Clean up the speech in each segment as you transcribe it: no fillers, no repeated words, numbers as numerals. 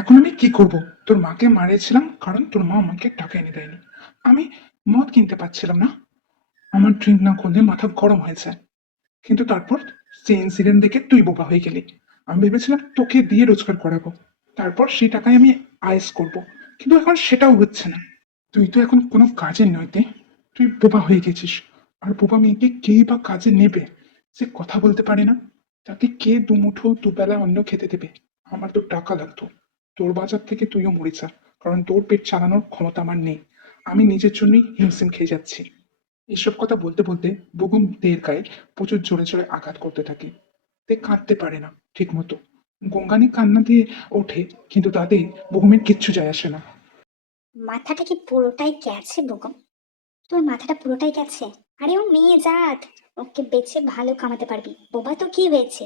এখন আমি কি করব? তোর মাকে মারিয়েছিলাম কারণ তোর মা আমাকে টাকা এনে দেয়নি। আমি মদ কিনতে পারছিলাম না। আমার ড্রিঙ্ক না করলে মাথা গরম হয়ে যায়। কিন্তু তারপর সেই ইনসিডেন্ট দেখে তুই বোকা হয়ে গেলি। আমি ভেবেছিলাম তোকে দিয়ে রোজগার করাবো, তারপর সেই টাকায় আমি আয়েস করব। কিন্তু এখন সেটাও হচ্ছে না। তুই তো এখন কোনো কাজের নয় তে। তুই বোবা হয়ে গেছিস। আর বোবা মেয়েকে কেই বা কাজে নেবে? সে কথা বলতে পারে না, তাকে কে দুমুঠো দুবেলা অন্ন খেতে দেবে? আমার তো টাকা লাগতো। তোর বাজার থেকে তুইও মরে যা, কারণ তোর পেট চালানোর ক্ষমতা আমার নেই। আমি নিজের জন্যই হিমশিম খেয়ে যাচ্ছি। এসব কথা বলতে বলতে বুগুম দেহের গায়ে প্রচুর জোরে জোরে আঘাত করতে থাকে। তে কাঁদতে পারে না ঠিক মতো। গঙ্গানি কান্না দিয়ে ওঠে, কিন্তু তাতে বুগুমের কিচ্ছু যায় আসে না। মাথাটা কি পুরোটাই গেছে বেগম? তোর মাথাটা পুরোটাই গেছে? আরে ও মেয়ে জাত, ওকে বেচে ভালো কামাতে পারবি। বোবা তো কি হয়েছে?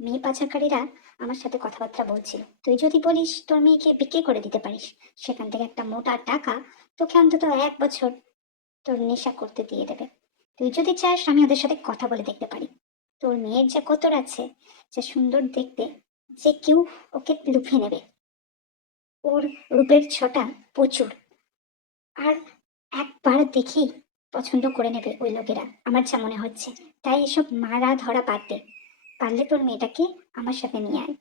মেয়ে পাচারকারীরা আমার সাথে কথাবার্তা বলছিল, তুই যদি বলিস তোর মেয়েকে বিক্রি করে দিতে পারিস, সেখান থেকে একটা মোটা টাকা তোকে অন্তত 1 বছর তোর নেশা করতে দিয়ে দেবে। তুই যদি চাস আমি ওদের সাথে কথা বলে দেখতে পারি। তোর মেয়ের যা কতর আছে, যে সুন্দর দেখতে, যে কেউ ওকে লুফে নেবে। ওর রূপের ছটা প্রচুর। আর একবার দেখেই পছন্দ করে নেবে ওই লোকেরা, আমার যা মনে হচ্ছে। তাই এসব মারা ধরা বাদ দে। পারলে তোর মেয়েটাকে আমার সাথে নিয়ে আয়।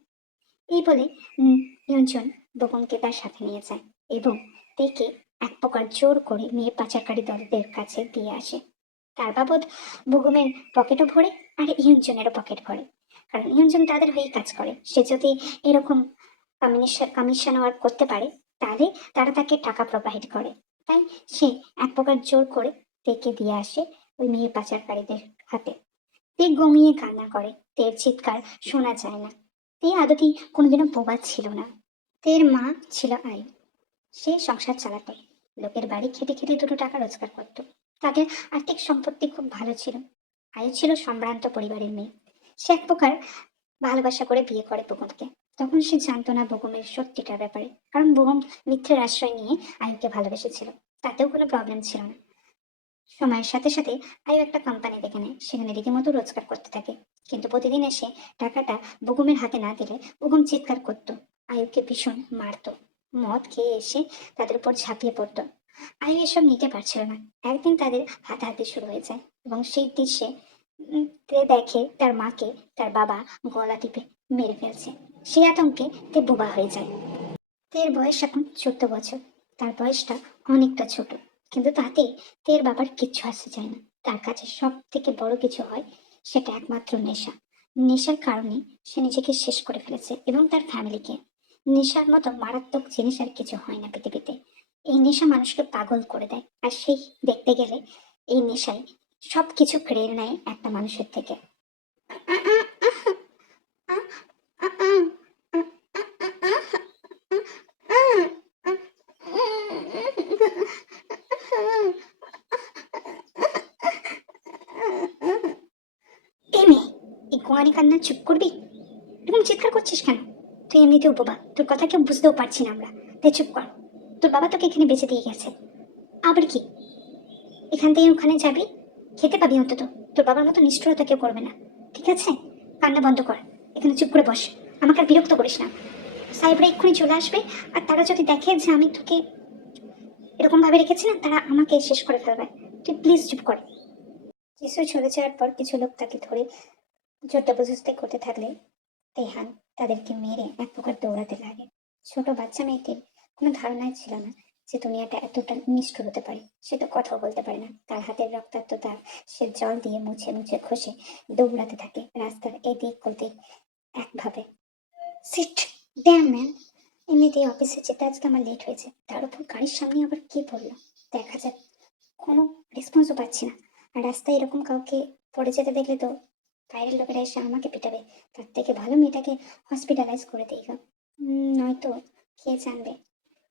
এই বলে নিয়ন্ত্রণ বগমকে তার সাথে নিয়ে যায় এবং তেকে এক প্রকার জোর করে মেয়ে পাচারকারী দলদের কাছে দিয়ে আসে। তার বাবদ বগমের পকেটও ভরে, আর ইয়ঞ্জনেরও পকেট ভরে। কারণ ইয়ঞ্জন তাদের হয়েই কাজ করে। সে যদি এরকম কমিশন ওয়ার্ক করতে পারে, তাহলে তারা তাকে টাকা প্রোভাইড করে। তাই সে এক প্রকার জোর করে তেকে দিয়ে আসে ওই মেয়ে পাচারকারীদের হাতে। তে গমিয়ে কান্না করে, তের চিৎকার শোনা যায় না। তে আদতি কোনোদিনও বোবা ছিল না। তের মা ছিল আই। সে সংসার চালাতো, লোকের বাড়ি খেটে খেটে 2 টাকা রোজগার করতো। তাদের আর্থিক সম্পত্তি খুব ভালো ছিল। আয়ু ছিল সম্ভ্রান্ত পরিবারের মেয়ে। সে এক প্রকার ভালোবাসা করে বিয়ে করে বকুমকে। তখন সে জানতো না বকুমের সত্যিটার ব্যাপারে, কারণ বকুম মিথ্যের আশ্রয় নিয়ে আয়ুকে ভালোবেসেছিল। তাতেও কোনো প্রবলেম ছিল না। সময়ের সাথে সাথে আয়ু একটা কোম্পানি দেখে নেয়, সেখানে রীতিমতো রোজগার করতে থাকে। কিন্তু প্রতিদিন এসে টাকাটা বুগুমের হাতে না দিলে বুগুম চিৎকার করতো, আয়ুকে ভীষণ মারতো। মদ খেয়ে এসে তাদের উপর ঝাঁপিয়ে পড়তো। আয়ু এসব নিতে পারছিল না। একদিন তাদের হাতাহাতি শুরু হয়ে যায় এবং সেই দৃশ্যে তে দেখে তার মাকে তার বাবা গলা টিপে মেরে ফেলছে। সেই আতঙ্কে তে বোবা হয়ে যায়। তের বয়স এখন 14 বছর। তার বয়সটা অনেকটা ছোট, কিন্তু তাতে তের বাবার কিচ্ছু আসে যায় না। তার কাছে সব থেকে বড় কিছু হয়, সেটা একমাত্র নেশা। নেশার কারণে সে নিজেকে শেষ করে ফেলেছে এবং তার ফ্যামিলিকে। নেশার মতো মারাত্মক জিনিস আর কিছু হয় না পৃথিবীতে। এই নেশা মানুষকে পাগল করে দেয়, আর সেই দেখতে গেলে এই নেশায় সবকিছু কেড়ে নেয় একটা মানুষের থেকে। এই মেয়ে, এই গোয়ারি কান্না চুপ করবি? এরকম চিৎকার করছিস কেন? তুই এমনিতেও বোবা, তোর কথা কেউ বুঝতেও পারছি না আমরা। তাই চুপ কর। তোর বাবা তোকে এখানে বেঁচে দিয়ে গেছে। আবার কি, এখান থেকে ওখানে যাবি, খেতে পাবি অন্তত। তোর বাবার মতো নিষ্ঠুরতা কেউ করবে না, ঠিক আছে? কান্না বন্ধ কর, এখানে চুপ করে বস। আমাকে আর বিরক্ত করিস না। সাহেবরা এক্ষুনি চলে আসবে, আর তারা যদি দেখে যে আমি তোকে এরকম ভাবে রেখেছি না, তারা আমাকে শেষ করে ফেলবে। তুই প্লিজ চুপ কর। যিশু চলে যাওয়ার পর কিছু লোক তাকে ধরে জোর জবরদস্তি করতে থাকলে তেহান তাদেরকে মেরে এক প্রকার দৌড়াতে লাগে। ছোট বাচ্চা মেয়েটির কোনো ধারণাই ছিল না যে দুনিয়াটা এতটা নিষ্ঠুর হতে পারে। সে তো কথাও বলতে পারে না। তার হাতের রক্তাক্ত দাগ সে জল দিয়ে মুছে মুছে ঘষে দৌড়াতে থাকে রাস্তার এদিক ওদিক একভাবে। Shit, damn man. এমনিতেই অফিসে যেতে আজকে আমার লেট হয়েছে, তার উপর গাড়ির সামনে আবার কি পড়লো দেখা যাক। কোনো রেসপন্সও পাচ্ছি না। আর রাস্তায় এরকম কাউকে পড়ে যেতে দেখলে তো বাইরের লোকেরা এসে আমাকে পিটাবে। তার থেকে ভালো মেয়েটাকে হসপিটালাইজ করে দিই গো। নয়তো কে জানবে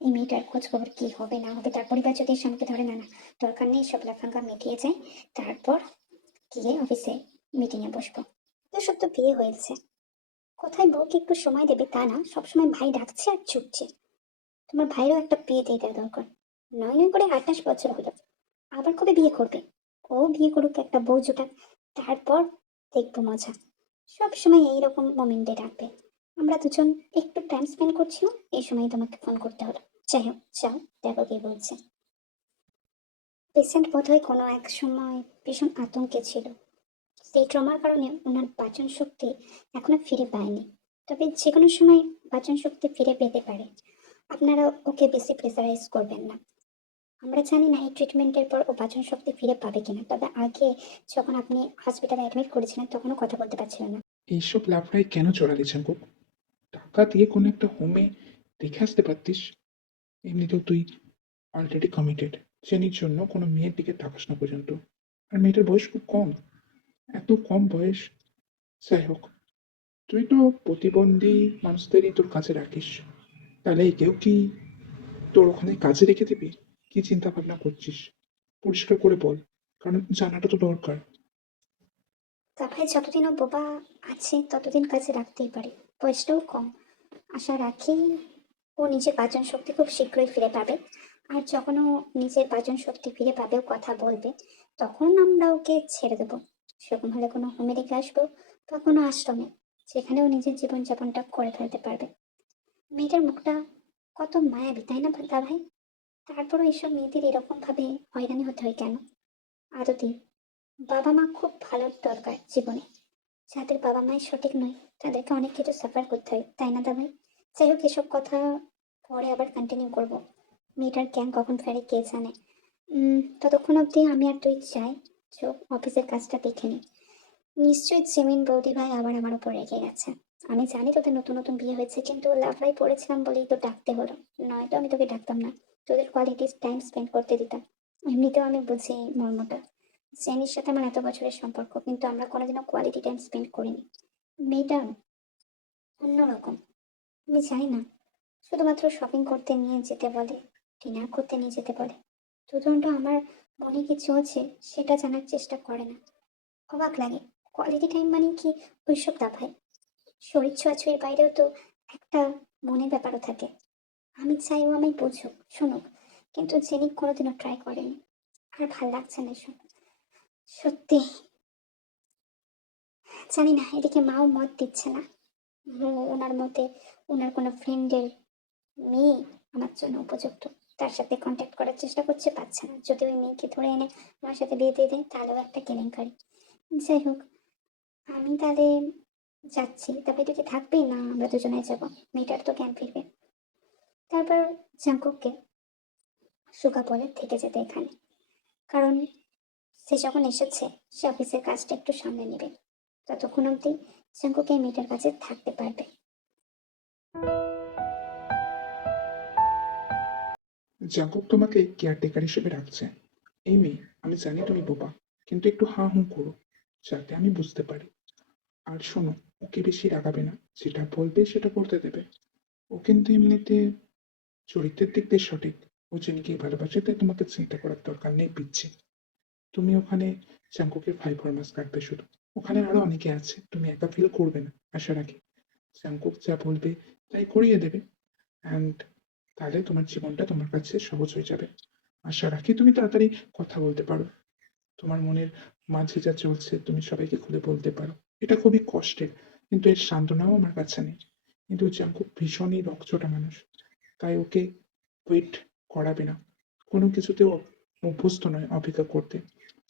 এই মেয়েটার খোঁজ খবর কি হবে না হবে। তার পরিবার যদি এসে আমাকে ধরে, না না, দরকার নেই, সব লাফাঙ্গা মিটিয়ে যায়। তারপর গিয়ে অফিসে মিটিংয়ে বসবো। তো সব তো বিয়ে হয়েছে, কোথায় বউকে একটু সময় দেবে তা না, সবসময় ভাই ডাকছে আর ছুটছে। তোমার ভাইয়েরও একটা বিয়ে দিয়ে দেওয়া দরকার। নয় নয় করে 28 বছর হলো, আবার কবে বিয়ে করবে? ও বিয়ে করুক, একটা বউ জোটাক, তারপর দেখবো মজা। সব সময় এইরকম মোমেন্টে রাখবে। আমরা দুজন একটু টাইম স্পেন্ড করছিলাম, এই সময় তোমাকে ফোন করতে হলো। যাই হোক, যাও দেখো কি বলছে। পেশেন্ট বোধহয় কোনো এক সময় ভীষণ আতঙ্কে ছিল। সেই ট্রমার কারণে ওনার পাচন শক্তি এখনো ফিরে পায়নি, তবে যে কোনো সময় পাচন শক্তি ফিরে পেতে পারে। আপনারা ওকে বেশি প্রেসারাইজ করবেন না। আমরা জানি না এই ট্রিটমেন্টের পর ও পাচন শক্তি ফিরে পাবে কিনা, তবে আগে যখন আপনি হসপিটালে অ্যাডমিট করেছিলেন তখনও কথা বলতে পারছিল না। এইসব লাফড়াই কেন চড়ালি চাঙ্কুক? টাকা দিয়ে কোনো একটা হোমে দেখে আসতে পারতিস। এমনিতেও তুই অলরেডি কমিটেড। চেনির জন্য কোনো মেয়ের দিকে তাকাস না পর্যন্ত। আর মেয়েটার বয়স খুব কম। এত কম বয়স। যাই হোক, তুই তো প্রতিবন্ধী মানুষদেরই তোর কাছে রাখিস। তাহলে কেউ কি তোর ওখানে কাজে রেখে দিবি? কি চিন্তা ভাবনা করছিস? পরিষ্কার করে বল, কারণ জানাটা তো দরকার। তারপরে যতদিন ও বোবা আছে ততদিন কাজে রাখতেই পারে, বয়সটাও কম। আশা রাখি ও নিজের পাচন শক্তি খুব শীঘ্রই ফিরে পাবে। আর যখন ও নিজের পাচন শক্তি ফিরে পাবে, ও কথা বলবে, তখন আমরা ওকে ছেড়ে দেবো। সেরকম হলে কোনো হোমে রেখে আসবো বা কোনো আশ্রমে, যেখানে ও নিজের জীবনযাপনটা করে ফেলতে পারবে। মেয়েটার মুখটা কত মায়াবী, তাই না দা ভাই? তারপরও এইসব মেয়েদের এরকম ভাবে হয়রানি হতে হয় কেন? আদতে বাবা মা খুব ভালো দরকার জীবনে। যাদের বাবা মায়ের সঠিক নয় তাদেরকে অনেক কিছু সাফার করতে হয়, তাই না দা ভাই? যাই হোক, এসব কথা পরে আবার কন্টিনিউ করব। মেয়েটার জ্ঞান কখন ফেরে কে জানে। ততক্ষণ অবধি আমি আর তুই চাই চোখ অফিসের কাজটা দেখে নি। নিশ্চয়ই জেমিন বৌদি ভাই আবার আমার উপর রেগে গেছে। আমি জানি তোদের নতুন নতুন বিয়ে হয়েছে, কিন্তু লাফড়াই পড়েছিলাম বলেই তো ডাকতে হলো। নয়তো আমি তোকে ডাকতাম না, তোদের কোয়ালিটি টাইম স্পেন্ড করতে দিতাম। এমনিতেও আমি বুঝি মর্মটা। জেনির সাথে আমার এত বছরের সম্পর্ক, কিন্তু আমরা কোনোদিনও কোয়ালিটি টাইম স্পেন্ড করিনি। মেয়েটা অন্যরকম। আমি জানি না, শুধুমাত্র শপিং করতে নিয়ে যেতে বলে, ডিনার করতে নিয়ে যেতে বলে। দুজনটা আমার মনে কি চলছে সেটা জানার চেষ্টা করে না। অবাক লাগে, কোয়ালিটি টাইম মানে কি ওইসব দাফায়? শরীর ছোঁয়াছুঁয়ির বাইরেও তো একটা মনের ব্যাপারও থাকে। আমি চাই ও আমায় বুঝুক, শুনুক, কিন্তু জেনি কোনোদিনও ট্রাই করেনি। আর ভাল লাগছে না এসব, সত্যি। জানি না, এদিকে মাও মত দিচ্ছে না। ওনার মতে ওনার কোনো ফ্রেন্ডের মেয়ে আমার জন্য উপযুক্ত, তার সাথে কন্ট্যাক্ট করার চেষ্টা করছে, পাচ্ছে না। যদি ওই মেয়েকে ধরে এনে আমার সাথে বিয়ে দিয়ে দেয় তাহলেও একটা কেলেঙ্কারি। যাই হোক, আমি তাহলে যাচ্ছি। তবে তুই কি থাকবি না আমরা দুজনে যাবো? মেয়েটার তো জ্ঞান ফিরবে। তারপর জাঙ্কুককে সুগা বলে থেকে যেতে এখানে, কারণ সে যখন এসেছে সে অফিসের কাজটা একটু সামনে নেবে। ততক্ষণ অবধি জাঙ্কুক এই মেয়েটার কাছে থাকতে পারবে। জাঙ্কুক তোমাকে কেয়ারটেকার হিসেবে রাখছে। এই মেয়ে, আমি জানি তুমি বোবা, কিন্তু একটু হাঁ হুঁ করো, যাতে আমি বুঝতে পারি। আর শোনো, ওকে বেশি রাগাবে না। যেটা বলবে সেটা করতে দেবে। ও কিন্তু এমনিতে চরিত্রের দিক দিয়ে সঠিক। ও জেনিকে ভালোবাসে, তাই তোমাকে চিন্তা করার দরকার নেই পিচ্ছি। তুমি ওখানে জাঙ্কুকের 5 4 মাস কাটবে শুধু। ওখানে আরো অনেকে আছে, তুমি একা ফিল করবে না আশা রাখি। জাঙ্কুক যা বলবে তাই করিয়ে দেবে। অ্যান্ড তাহলে তোমার জীবনটা তোমার কাছে সহজ হয়ে যাবে। আশা রাখি তুমি তাড়াতাড়ি কথা বলতে পারো। তোমার মনের মাঝে যা চলছে তুমি সবাইকে খুলে বলতে পারো। এটা খুবই কষ্টের, কিন্তু এর সান্ত্বনাও আমার কাছে নেই। কিন্তু জাঙ্কুক ভীষণই রকচটা মানুষ, তাই ওকে ওয়েট করাবে না। কোনো কিছুতেও অভ্যস্ত নয় অপেক্ষা করতে।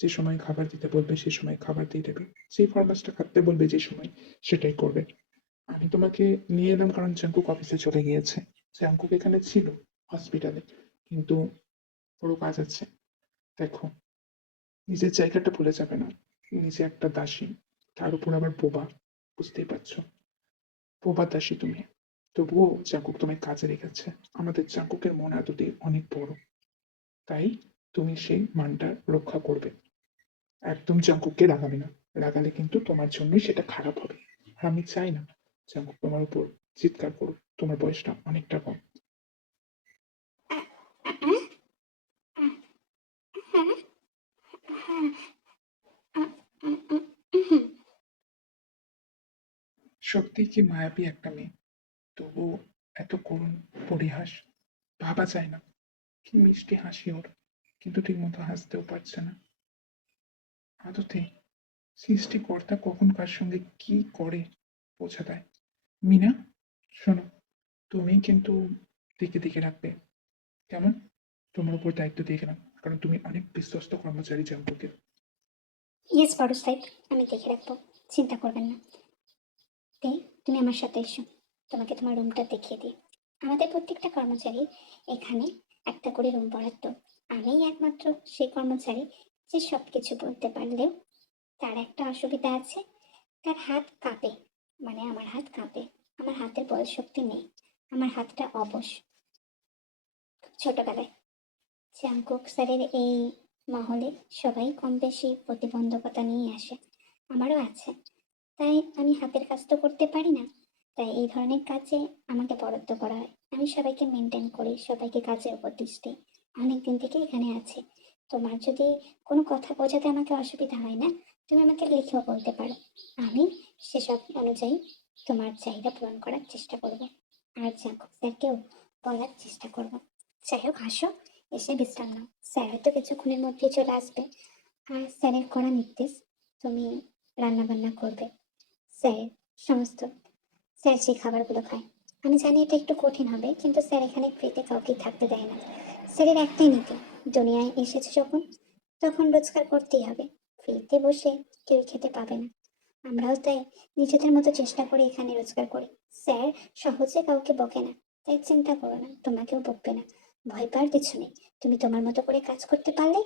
যে সময় খাবার দিতে বলবে সে সময় খাবার দিয়ে দেবে। যেই ফরমাসটা খাটতে বলবে যে সময়, সেটাই করবে। আমি তোমাকে নিয়ে এলাম কারণ জাঙ্কুক অফিসে চলে গিয়েছে। জাঙ্কুক এখানে ছিল হসপিটালে, কিন্তু ওরও কাজ আছে। দেখো, নিজের জায়গাটা ভুলে যাবে না। নিজে একটা দাসী, তার উপর আবার বোবা। বুঝতেই পারছো, বোবা দাসী তুমি। তবুও জাঙ্কুক তোমায় কাজে রেখেছে। আমাদের জাঙ্কুকের মন এতটাই অনেক বড়, তাই তুমি সেই মানটা রক্ষা করবে। একদম জাঙ্কুককে রাগাবে না। রাগালে কিন্তু তোমার জন্যই সেটা খারাপ হবে। আর আমি চাই না জাঙ্কুক তোমার উপর চিৎকার করুক। তোমার বয়সটা অনেকটা কম। সত্যিই কি মায়াবী একটা মেয়ে, তবু এত করুণ পরিহাস। ভাবা যায় না। কি মিষ্টি হাসি ওর, কিন্তু ঠিক মতো হাসতেও পারছে না। আদতে সৃষ্টিকর্তা কখন কার সঙ্গে কি করে বোঝা দেয়। মিনা, শোনো, তুমি কিন্তু দিকে দিকে রাখবে, কেমন? তোমার উপর দায়িত্ব দিয়ে গেলাম, কারণ তুমি অনেক বিশ্বস্ত কর্মচারী জাম্পুকে। ইয়েস বড় সাহেব, আমি দেখে রাখবো, চিন্তা করবেন না। তে তুমি আমার সাথে এসো, তোমাকে তোমার রুমটা দেখিয়ে দিই। আমাদের প্রত্যেকটা কর্মচারী এখানে একটা করে রুম বরাদ্দ। আমিই একমাত্র সেই কর্মচারী যে সবকিছু বলতে পারলেও তার একটা অসুবিধা আছে, তার হাত কাঁপে। মানে আমার হাত কাঁপে, আমার হাতের বল শক্তি নেই, আমার হাতটা অবশ। ছোটবেলায় চাঙ্কুক স্যারের এই মহলে সবাই কম বেশি প্রতিবন্ধকতা নিয়ে আসে, আমারও আছে। তাই আমি হাতের কাজ তো করতে পারি না, তাই এই ধরনের কাজে আমাকে বরাদ্দ করা হয়। আমি সবাইকে মেনটেন করি, সবাইকে কাজের উপর দৃষ্টি, অনেকদিন থেকে এখানে আছি। তোমার যদি কোনো কথা বোঝাতে আমাকে অসুবিধা হয় না, তুমি আমাকে লিখেও বলতে পারো, আমি সেসব অনুযায়ী তোমার চাহিদা পূরণ করার চেষ্টা করব। আর জাঙ্কুক স্যারকেও বলার চেষ্টা করব। যাই হোক, আসো, এসে বিশ্রাম নাও। স্যার হয়তো কিছুক্ষণের মধ্যেই চলে আসবে। আর স্যারের করা নির্দেশ, তুমি রান্না বান্না করবে। স্যার সমস্ত স্যার যে খাবারগুলো খায়, আমি জানি এটা একটু কঠিন হবে, কিন্তু স্যার এখানে ফ্রিতে কাউকে থাকতে দেয় না। স্যারের একটাই নীতি, দুনিয়ায় এসেছে যখন, তখন রোজগার করতেই হবে। ফ্রিতে বসে কেউ খেতে পাবে না। আমরাও তাই নিজেদের মতো চেষ্টা করে এখানে রোজগার করি। স্যার সহজে কাউকে বকে না, তাই চিন্তা করো না, তোমাকেও বকবে না। ভয় পাওয়ার কিছু নেই, তুমি তোমার মতো করে কাজ করতে পারলে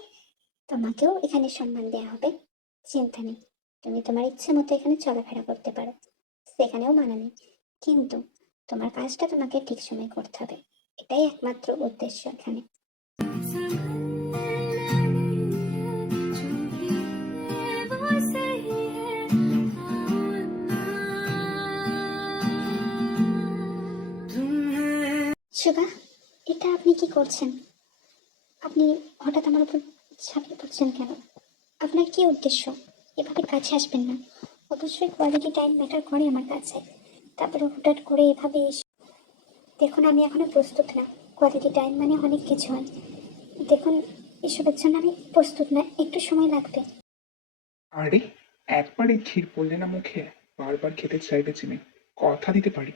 তোমাকেও এখানে সম্মান দেওয়া হবে। চিন্তা নেই, তুমি তোমার ইচ্ছে মতো এখানে চলাফেরা করতে পারো, সেখানেও মানা নেই। কিন্তু তোমার কাজটা তোমাকে ঠিক সময় করতে হবে, এটাই একমাত্র উদ্দেশ্য এখানে। সুগা, এটা আপনি কি করছেন? আপনি হঠাৎ আমার উপর ঝাঁপিয়ে পড়ছেন কেন? আপনার কি উদ্দেশ্য? এভাবে কাছে আসবেন না। অবশ্যই কোয়ালিটি টাইম ম্যাটার করে আমার কাছে, তারপরে হুটহাট করে এভাবে দেখুন, আমি এখনো প্রস্তুত না। কোয়ালিটি টাইম মানে অনেক কিছু হয়। দেখুন, এসবের জন্য আমি প্রস্তুত না, একটু সময় লাগবে। আরে, একবারই ক্ষীর পড়লে না মুখে, বারবার খেতে চাইবে চিনি। কথা দিতে পারি,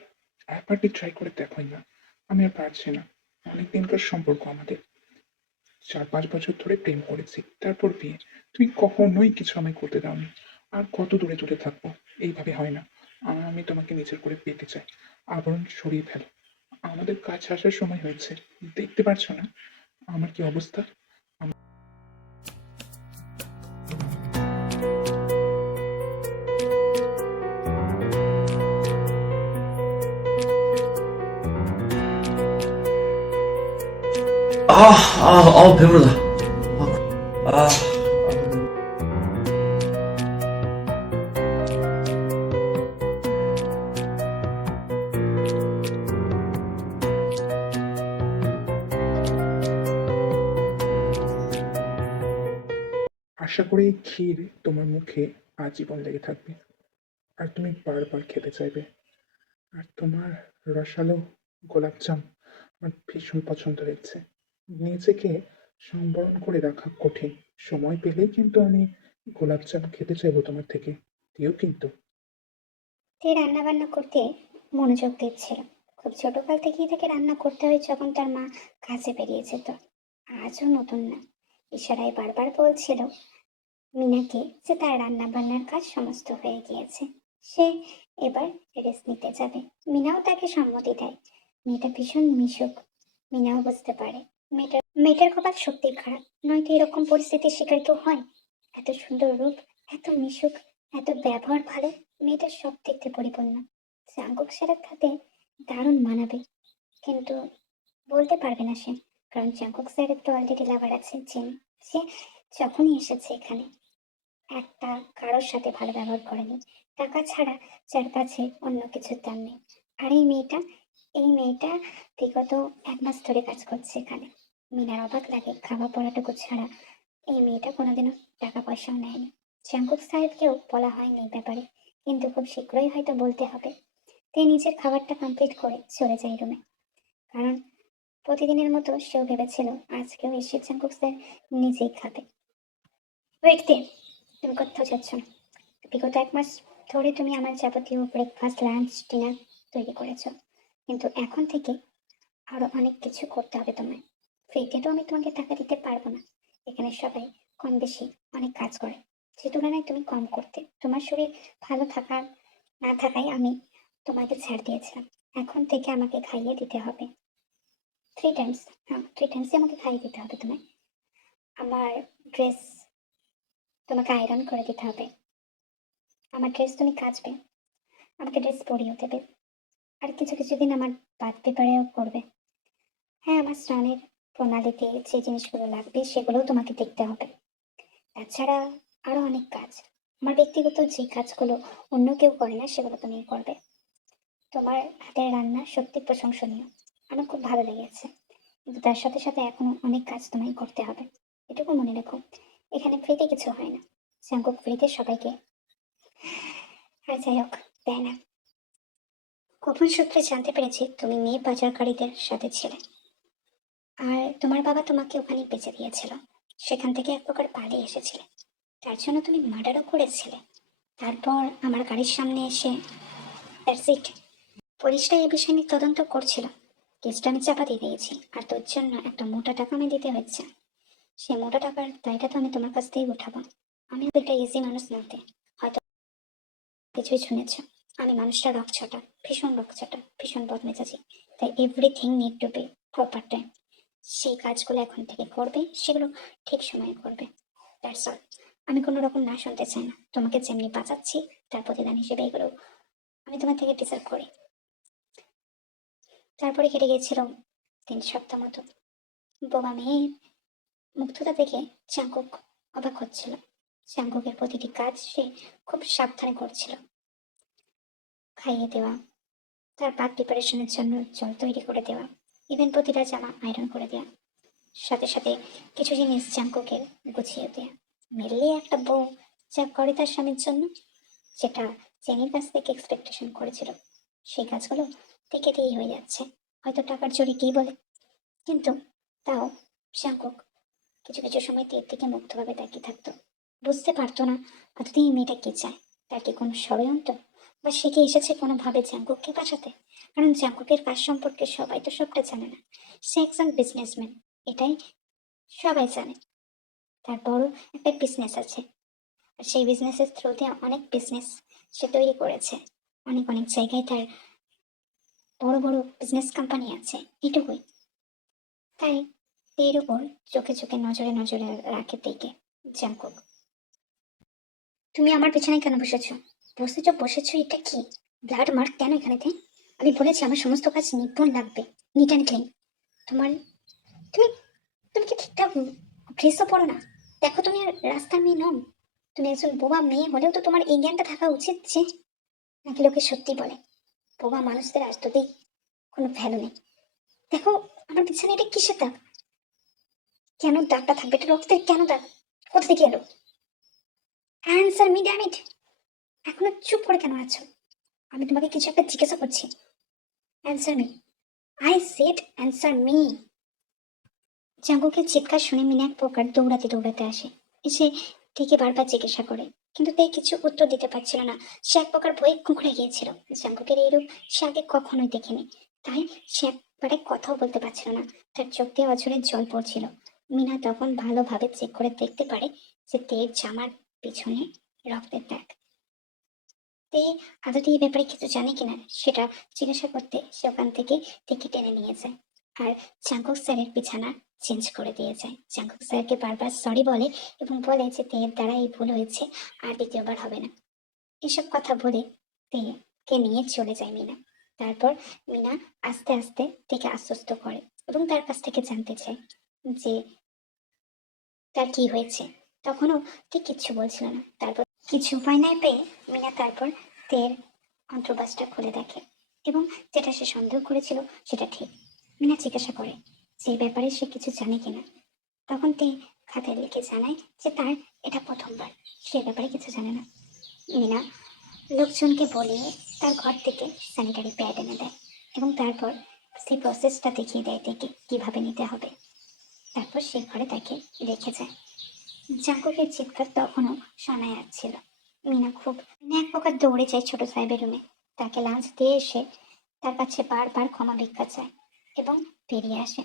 একবারটি ট্রাই করে দেখোই না। আমি আর পারছি না। অনেক দিনকার সম্পর্ক আমাদের, 4-5 বছর ধরে প্রেম করেছি, তারপর বিয়ে। তুমি কখনোই কিছু আমায় করতে দাওনি। আর কত দূরে দূরে থাকবো? এইভাবে হয় না। আমি তোমাকে নিজের করে পেতে চাই। আবরণ সরিয়ে ফেলো। আমাদের কাছে আসার সময় হয়েছে। দেখতে পারছো না আমার কি অবস্থা? 배부르다. 아, আশা করি এই ক্ষীর তোমার মুখে আজীবন লেগে থাকবে, আর তুমি বারবার খেতে চাইবে। আর তোমার রসালো গোলাপজাম আমার ভীষণ পছন্দ হয়েছে। নিজেকে সংবরণ করে রাখা কঠিন, সময় পেলেই কিন্তু আমি গোলাপজাম খেতে চাইবো তোমার থেকে। দিও কিন্তু। তে রান্না বান্না করতে মনোযোগ দিচ্ছিল। খুব ছোটকাল থেকেই তাকে রান্না করতে হয় যখন তার মা কাজে বেরিয়ে যেত। আজও নতুন না, ইশারায় বারবার বলছিল মিনাকে যে তার রান্না বান্নার কাজ সমস্ত হয়ে গিয়েছে, সে এবার রেস্ট নিতে যাবে। মিনাও তাকে সম্মতি দেয়। মেয়েটা ভীষণ মিশুক, মিনাও বুঝতে পারে মেয়েটার কপাল সত্যি খারাপ, নয়তো এরকম পরিস্থিতির শিকার কেউ হয়? এত সুন্দর রূপ, এত মিশুক, এত ব্যবহার ভালো, মেয়েটার সব দিক দিয়ে পরিপূর্ণ। জাঙ্কুক স্যারের সাথে দারুণ মানাবে, কিন্তু বলতে পারবে না সে, কারণ জাঙ্কুক স্যারের তো অলরেডি লাভার আছে জিন। সে যখনই এসেছে এখানে একটা কারোর সাথে ভালো ব্যবহার করেনি, টাকা ছাড়া যার কাছে অন্য কিছুর দাম নেই। আর এই মেয়েটা বিগত 1 মাস ধরে কাজ করছে এখানে। মিনার অবাক লাগে, খাওয়া পড়াটুকু ছাড়া এই মেয়েটা কোনোদিনও টাকা পয়সাও নেয়নি। জাঙ্কুক সাহেবকেও বলা হয়নি এই ব্যাপারে, কিন্তু খুব শীঘ্রই হয়তো বলতে হবে। তাই নিজের খাবারটা কমপ্লিট করে চলে যায় রুমে, কারণ প্রতিদিনের মতো সেও ভেবেছিল আজকেও এসে জাঙ্কুক স্যার নিজেই খাবে। ওয়েট দে, তুমি কোথাও যাচ্ছ না। বিগত 1 মাস ধরে তুমি আমার যাবতীয় ব্রেকফাস্ট, লাঞ্চ, ডিনার তৈরি করেছো। কিন্তু এখন থেকে আরো অনেক কিছু করতে হবে তোমায়। ফ্রিতে তো আমি তোমাকে টাকা দিতে পারবো না। এখানে সবাই কম বেশি অনেক কাজ করে, সে তুলনায় তুমি কম করতে। তোমার শরীর ভালো থাকার না থাকায় আমি তোমাকে ছাড় দিয়েছিলাম। এখন থেকে আমাকে খাইয়ে দিতে হবে 3 টাইমস। হ্যাঁ, 3 টাইমসই আমাকে খাইয়ে দিতে হবে তোমায়। আমার ড্রেস তোমাকে আয়রন করে দিতে হবে, আমার ড্রেস তুমি কাচবে, আমাকে ড্রেস পরিয়েও দেবে। আর কিছু কিছু দিন আমার বাদ পেপারেও করবে। হ্যাঁ, আমার স্নানের প্রণালীতে যে জিনিসগুলো লাগবে সেগুলোও তোমাকে দেখতে হবে। তাছাড়া আরো অনেক কাজ, আমার ব্যক্তিগত যে কাজগুলো অন্য কেউ করে না সেগুলো তুমি করবে। তোমার হাতের রান্না সত্যি প্রশংসনীয়, আমার খুব ভালো লেগেছে। কিন্তু তার সাথে সাথে এখনো অনেক কাজ তোমায় করতে হবে, এটুকু মনে রেখো। এখানে ফ্রিতে কিছু হয় না, স্যাংকুক ফ্রিতে সবাইকে আর যাই হোক দেয় না। গোপন সূত্রে জানতে পেরেছি তুমি মেয়ে পাচারকারীদের সাথে ছিলে, আর তোমার বাবা তোমাকে ওখানে বেঁচে দিয়েছিল। সেখান থেকে এক প্রকার পালিয়ে এসেছিলে, তার জন্য তুমি মার্ডারও করেছিলে। তারপর আমার গাড়ির সামনে এসে দ্যাটস ইট। পুলিশরা এই বিষয় নিয়ে তদন্ত করছিল, কেসটা আমি চাপা দিয়ে দিয়েছি। আর তোর জন্য একটা মোটা টাকা আমি দিতে হচ্ছে, সেই মোটা টাকার দায়টা তো আমি তোমার কাছ থেকেই উঠাবো। আমি একটা ইজি মানুষ নতে, হয়তো কিছুই শুনেছ। আমি মানুষটা রকচটা, ভীষণ রকচটা, ভীষণ বদমেজাজি। তাই everything need to be proper time. সেই কাজগুলো এখন থেকে করবে, সেগুলো ঠিক সময়ে করবে। That's all. আমি কোনো রকম না শুনতে চাই না। তোমাকে যেমনি বাঁচাচ্ছি তার প্রতিদান হিসেবে এগুলো আমি তোমার থেকে ডিজার্ভ করি। তারপরে কেটে গিয়েছিল 3 সপ্তাহ মতো। বোবা মেয়ের মুগ্ধতা দেখে চাঙ্কুক অবাক হচ্ছিল। চাঙ্কুকের প্রতিটি কাজ সে খুব সাবধানে করছিল। খাইয়ে দেওয়া, তার বাদ প্রিপারেশনের জন্য জল তৈরি করে দেওয়া, ইভেন প্রতিটা জামা আয়রন করে দেওয়া, সাথে সাথে কিছু জিনিস চাঙ্কুকে গুছিয়ে দেওয়া। মেনলি একটা বউ যা করে তার স্বামীর জন্য, যেটা চেনির কাছ থেকে এক্সপেকটেশন করেছিল, সেই কাজগুলো থেকে দিয়েই হয়ে যাচ্ছে। হয়তো টাকার জোরে কি বলে, কিন্তু তাও চাঙ্কুক কিছু কিছু সময় তীর দিকে মুগ্ধভাবে তাকিয়ে থাকতো। বুঝতে পারতো না আদতে এই মেয়েটা কি চায়, তার কি কোনো ষড়যন্ত্র, বা সে কি এসেছে কোনোভাবে জাঙ্কুককে বাঁচাতে। কারণ জাঙ্কুকের কাজ সম্পর্কে সবাই তো সবটা জানে না। সে একজন বিজনেসম্যান, এটাই সবাই জানে। তার বড় একটা বিজনেস আছে, আর সেই বিজনেসের থ্রু দিয়ে অনেক বিজনেস সে তৈরি করেছে। অনেক অনেক জায়গায় তার বড় বড় বিজনেস কোম্পানি আছে, এটুকুই। তাই এর উপর চোখে চোখে নজরে নজরে রাখে দেখে জাঙ্কুক। তুমি আমার পেছনে কেন বসেছো? বসেছো, এটা কি ব্লাড মার্ক কেন এখানেতে? আমি বলেছি আমার সমস্ত কাজ নিপুণ লাগবে, নিট অ্যান্ড ক্লিন। তোমার তুমি তুমি কি ঠিকঠাক ড্রেসও পরো না? দেখো তুমি আর রাস্তার মেয়ে নও। তুমি একজন বোবা মেয়ে হলেও তো তোমার এই জ্ঞানটা থাকা উচিত যে নাকি লোকে সত্যি বলে বোবা মানুষদের আসতেই কোনো ভ্যালু নেই। দেখো আমার পিছনে এটা কিসের দাগ? কেন দাগটা থাকবে? এটা রক্তের কেন দাগ? কোথা থেকে এলো? Answer me damn it. এখনো চুপ করে কেন আছো? আমি তোমাকে কিছু একটা জিজ্ঞাসা করছি, answer me. I said answer me. জাঙ্গুকের চিৎকার শুনে মিনা এক প্রকার দৌড়াতে দৌড়াতে আসে, এসে থেকে বারবার জিজ্ঞাসা করে, কিন্তু তাই কিছু উত্তর দিতে পারছিল না। সে এক প্রকার ভয়ে কুঁকড়ে গিয়েছিল। জাঙ্গুকের এইরূপ সে আগে কখনোই দেখেনি, তাই সে একবারে কথাও বলতে পারছিল না। তার চোখ দিয়ে অঝরে জল পড়ছিল। মিনা তখন ভালোভাবে চেক করে দেখতে পারে যে তের জামার পিছনে রক্তের দাগ। তে আদতে এই ব্যাপারে কিছু জানে কিনা সেটা জিজ্ঞাসা করতে সে ওখান থেকে টিকিট টেনে নিয়ে যায়, আর চাঙ্কুক স্যারের বিছানা চেঞ্জ করে দিয়ে যায়। চাঙ্কুক স্যারকে বারবার সরি বলে এবং বলে যে তের দ্বারা এই ভুল হয়েছে, আর দ্বিতীয়বার হবে না। এসব কথা বলে তেকে নিয়ে চলে যায় মিনা। তারপর মিনা আস্তে আস্তে তেকে আশ্বস্ত করে এবং তার কাছ থেকে জানতে চায় যে তার কি হয়েছে। তখনও ঠিক কিচ্ছু বলছিল না। তারপর কিছু উপায় নাই পেয়ে মিনা তারপর তের অন্তর্বাসটা খুলে দেখে, এবং যেটা সে সন্দেহ করেছিল সেটা ঠিক। মিনা জিজ্ঞাসা করে যে এই ব্যাপারে সে কিছু জানে কিনা। তখন তে খাতায় লিখে জানায় যে তার এটা প্রথমবার, সে ব্যাপারে কিছু জানে না। মিনা লোকজনকে বলে তার ঘর থেকে স্যানিটারি প্যাড এনে দেয় এবং তারপর সেই প্রসেসটা দেখিয়ে দেয় তাকে কিভাবে নিতে হবে। তারপর সে ঘরে তাকে রেখে যায়। জাঙ্কুকের চিৎকার তখনও শোনা যাচ্ছিল। মিনা এক প্রকার দৌড়ে যায় ছোট সাহেবের রুমে। তাকে লাঞ্চ দিয়ে এসে তার কাছে বারবার ক্ষমা ভিক্ষা চায় এবং বেরিয়ে আসে।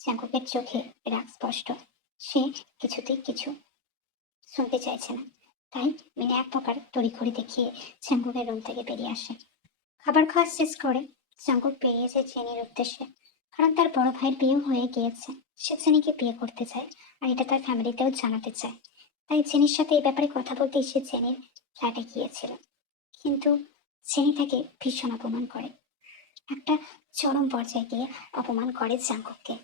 জাঙ্কুকের চোখে রাগ স্পষ্ট। সে কিছুতেই কিছু শুনতে চাইছে না। তাই মিনা এক প্রকার তড়িঘড়ি দেখিয়ে জাঙ্কুকের রুম থেকে বেরিয়ে আসে। খাবার খাওয়া শেষ করে জাঙ্কুক বেরিয়েছে চেনির উদ্দেশ্যে, কারণ তার বড় ভাইয়ের বিয়ে হয়ে গিয়েছে। সে চেনিকে বিয়ে করতে চায় আর এটা তার ফ্যামিলিতেও জানাতে চায়। তাই চেনির সাথে এই ব্যাপারে কথা বলতে সে চেনির ফ্ল্যাটে গিয়েছিল। কিন্তু চেনি তাকে ভীষণ অপমান করে, একটা চরম পর্যায়ে গিয়ে অপমান করে জাঙ্কুককে।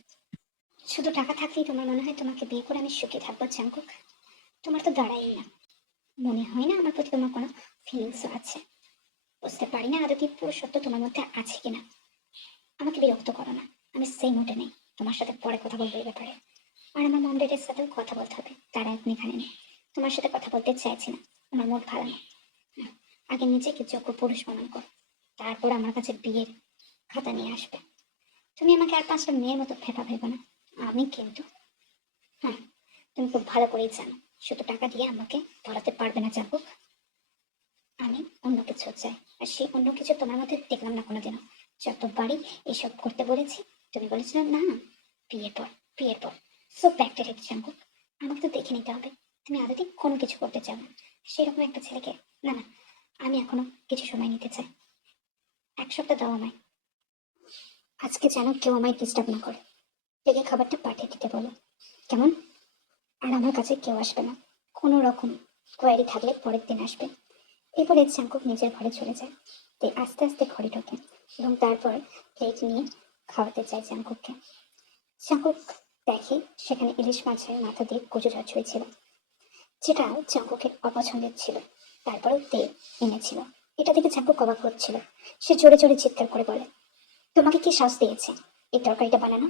শুধু টাকা থাকলেই তোমার মনে হয় তোমাকে বিয়ে করে আমি সুখী থাকবো জাঙ্কুক? তোমার তো দাঁড়াই না, মনে হয় না আমার প্রতি তোমার কোনো ফিলিংসও আছে। বুঝতে পারি না আদৌ কি পুরুষত্ব তোমার মধ্যে আছে কিনা। আমাকে বিরক্ত করো না, আমি সেই মুডে নেই। তোমার সাথে পরে কথা বলবো এই ব্যাপারে। আর আমার মম ড্যাডির সাথেও কথা বলতে হবে, তারা এখন এখানে নেই। তোমার সাথে কথা বলতে চাইছি না, আমার মুড ভালো নেই। আগে নিজেকে যোগ্য পুরুষ প্রমাণ করো, তারপর আমার কাছে বিয়ের খাতা নিয়ে আসবে। তুমি আমাকে আর 5টা মেয়ের মতো ফেপা ভেবো না। আমি কিন্তু, হ্যাঁ, তুমি খুব ভালো করেই জানো শুধু টাকা দিয়ে আমাকে ধরাতে পারবে না জাঙ্কুক। আমি অন্য কিছু চাই, আর সেই অন্য কিছু তোমার মধ্যে দেখলাম না কোনোদিনও। যতবারই এসব করতে বলেছি তুমি বলেছিলে না, বিয়ের পর বিয়ের পর। সো ব্যাকটেড জাঙ্কুক, আমাকে তো দেখে নিতে হবে তুমি আদতে কোনো কিছু করতে চাও না। সেরকম একটা ছেলেকে, না না, আমি এখনো কিছু সময় নিতে চাই। 1 সপ্তাহ দাও আমায়। আজকে যেন কেউ আমায় ডিস্টার্ব না করে। থেকে খাবারটা পাঠিয়ে দিতে বলো, কেমন? আর আমার কাছে কেউ আসবে না, কোনো রকম কোয়ারি থাকলে পরের দিন আসবে। এরপরে জাঙ্কুক নিজের ঘরে চলে যায়। তে আস্তে আস্তে ঘরে ঢোকে এবং তারপর প্লেট নিয়ে খাওয়াতে চায় জাঙ্কুককে। জাঙ্কুক দেখে সেখানে ইলিশ মাছের মাথা দিয়ে কচু ঝাড় হয়েছিল, যেটা জাঙ্কুকের অপছন্দের ছিল। তারপরেও তে এনেছিল। এটা দেখে জাঙ্কুক অবাক হচ্ছিল। সে জোরে জোরে চিৎকার করে বলে, তোমাকে কি সাহস দিয়েছে এই তরকারিটা বানানো?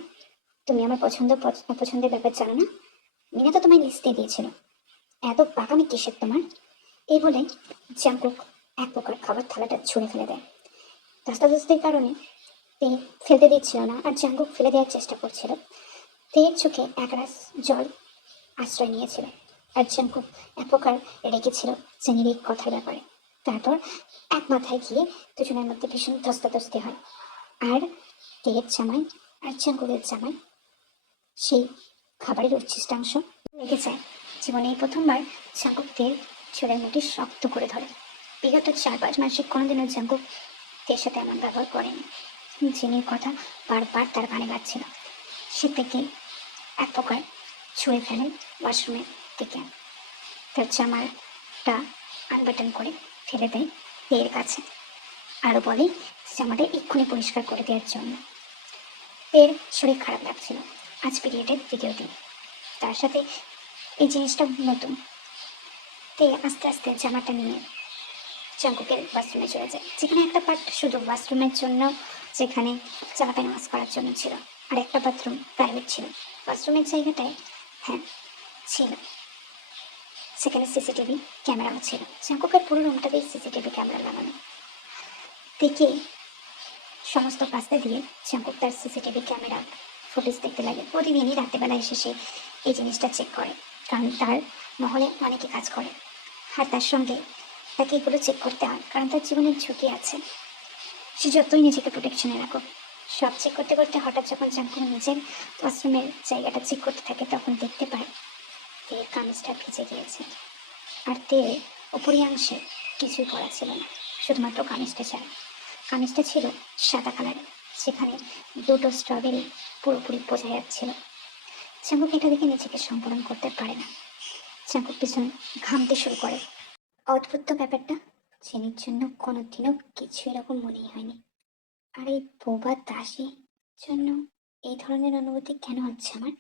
তুমি আমার পছন্দ অপছন্দের ব্যাপার জানো না? মিনা তো তোমায় লিস্ট দিয়ে দিয়েছিল, এত পাকামি কিসের তোমার? এই বলে জাঙ্কুক এক প্রকার খাবার থালাটা ছুঁড়ে ফেলে দেয়। ধস্তাধস্তির কারণে তে ফেলতে দিচ্ছিল না, আর জাঙ্কুক ফেলে দেওয়ার চেষ্টা করছিল। তেয়ের চোখে একরাশ জল আশ্রয় নিয়েছিল, আর জাঙ্কুক এক প্রকার রেগেছিল চেনির এই কথার ব্যাপারে। তারপর এক মাথায় গিয়ে দুজনের মধ্যে ভীষণ ধস্তাধস্তি হয়। আর তেয়ের জামাই আর জাঙ্কুকের জামাই সেই খাবারের উচ্ছিষ্টাংশ লেগে যায়। জীবনে এই প্রথমবার জাঙ্কুক তের চুলের মুঠি শক্ত করে ধরে। বিগত 4-5 মাসে কোনোদিনও জাঙ্কুক তের সাথে এমন ব্যবহার করেনি। জিনির কথা বারবার তার কানে বাজছিল। সে থেকে এক প্রকার ছুঁড়ে ফেলে ওয়াশরুমের দিকে। তার জামাটা আনবাটন করে ফেলে দেয় তের কাছে, আরও বলে জামাটা এক্ষুনি পরিষ্কার করে দেওয়ার জন্য। তের শরীর খারাপ লাগছিল, আজ পিরিয়ডের 2য় দিন, তার সাথে এই জিনিসটা নতুন। তে আস্তে আস্তে জামাটা নিয়ে জাঙ্কুকের ওয়াশরুমে চলে যায়, যেখানে একটা পার্ট শুধু ওয়াশরুমের জন্য, যেখানে জামা প্যান্ট ওয়াশ করার জন্য ছিল, আর একটা বাথরুম প্রাইভেট ছিল। ওয়াশরুমের জায়গাটায়, হ্যাঁ, ছিল সেখানে সিসিটিভি ক্যামেরাও ছিল। জাঙ্কুকের পুরো রুমটাতেই সিসিটিভি ক্যামেরা লাগানো। দেখে সমস্ত পাশে দিয়ে জাঙ্কুক তার সিসিটিভি ক্যামেরা ফুটেজ দেখতে লাগে। প্রতিদিনই রাত্রেবেলা এসে সে এই জিনিসটা চেক করে, কারণ তার মহলে অনেকে কাজ করে, আর তার সঙ্গে তাকে এগুলো চেক করতে হয়, কারণ তার জীবনের ঝুঁকি আছে। সে যতই নিজেকে প্রোটেকশনে রাখুক, সব চেক করতে করতে হঠাৎ যখন জাঙ্কুক নিজের ওয়াশরুমের জায়গাটা চেক করতে থাকে, তখন দেখতে পায় তের কামিজটা ভিজে গিয়েছে। আর তের উপরিয়াংশে কিছুই পরা ছিল না, শুধুমাত্র কামিজটা ছাড়া। কামিজটা ছিল সাদা কালারের, সেখানে 2টো স্ট্রবেরি পুরোপুরি বোঝা যাচ্ছিল। জাঙ্কুক এটা দেখে নিজেকে সম্বরণ করতে পারে না। জাঙ্কুক পিছন ঘামতে শুরু করে। অদ্ভুত তো ব্যাপারটা, চেনির জন্য কোনোদিনও কিছু এরকম মনেই হয়নি। আর এই বোবা দাসী জন্য এই ধরনের অনুভূতি কেন হচ্ছে আমার?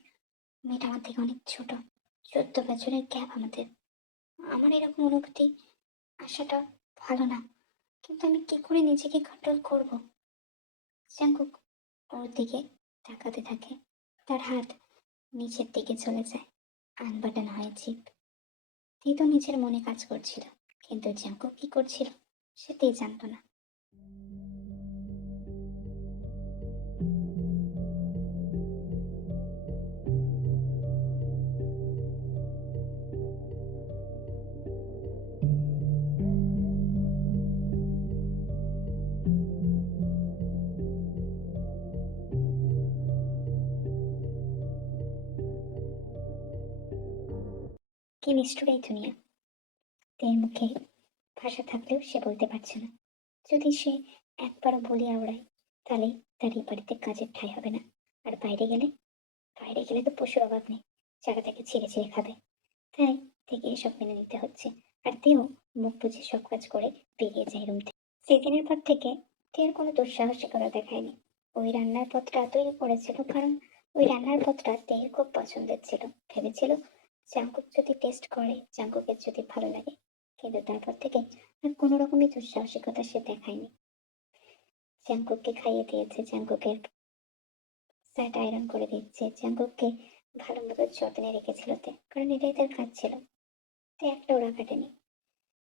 মেয়েটা আমার থেকে অনেক ছোট, 14 বছরের গ্যাপ আমাদের। আমার এরকম অনুভূতি আসাটা ভালো না, কিন্তু আমি কি করে নিজেকে কন্ট্রোল করব? জাঙ্কুক ওর দিকে তাকাতে থাকে, তার হাত নিচের দিকে চলে যায়, আনবাটন হয় জিভ। তেই তো নিজের মনে কাজ করছিল, কিন্তু জাঙ্কুক কি করছিল সেটাই জানতো না। কি নিষ্ঠুর এই দুনিয়া। তের মুখে ভাষা থাকলেও সে বলতে পারছে না। যদি সে একবারও বলি আওড়ায়, তাহলে তার এই বাড়িতে কাজের ঠাঁই হবে না। আর বাইরে গেলে তো পশুর অভাব নেই, যারা তাকে ছিঁড়ে ছিঁড়ে খাবে। তাই থেকে এসব মেনে নিতে হচ্ছে। আর তেও মুখ বুজে সব কাজ করে বেরিয়ে যায় রুম থেকে। সেদিনের পর থেকে তের কোনো দুঃসাহসিকতা দেখায়নি। ওই রান্নার পথটা তৈরি করেছিল কারণ ওই রান্নার পথটা তের খুব পছন্দের ছিল। ভেবেছিল জাঙ্কুক যদি টেস্ট করে, জাঙ্কুকের যদি ভালো লাগে। কিন্তু তারপর থেকে আর কোনো রকমই দুঃসাহসিকতা সে দেখায়নি। জাঙ্কুককে খাইয়ে দিয়েছে, জাঙ্কুকের শার্ট আয়রন করে দিচ্ছে, জাঙ্কুককে ভালো মতো যত্নে রেখেছিল তে, কারণ এটাই তার কাজ ছিল। তে একটা ওরা কাটেনি।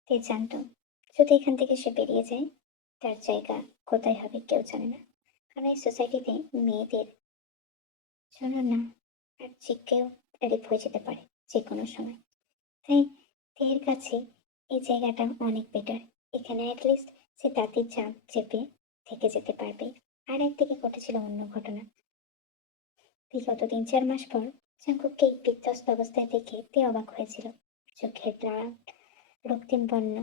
তে জানতো যদি এখান থেকে সে বেরিয়ে যায়, তার জায়গা কোথায় হবে কেউ জানে না। কারণ এই সোসাইটিতে মেয়েদের জন্য না আর যে কেউ রেপ হয়ে যেতে পারে যে কোনো সময়। তাই তের কাছে এই জায়গাটা অনেক বেটার। এখানে অ্যাটলিস্ট সে দাঁতের চাপ চেপে থেকে যেতে পারবে। আর একদিকে ঘটেছিল অন্য ঘটনা। বিগত 3-4 মাস পর জাঙ্কুককে এই বিধ্বস্ত অবস্থায় দেখে তে অবাক হয়েছিল। চোখের লাল রক্তিম বর্ণ,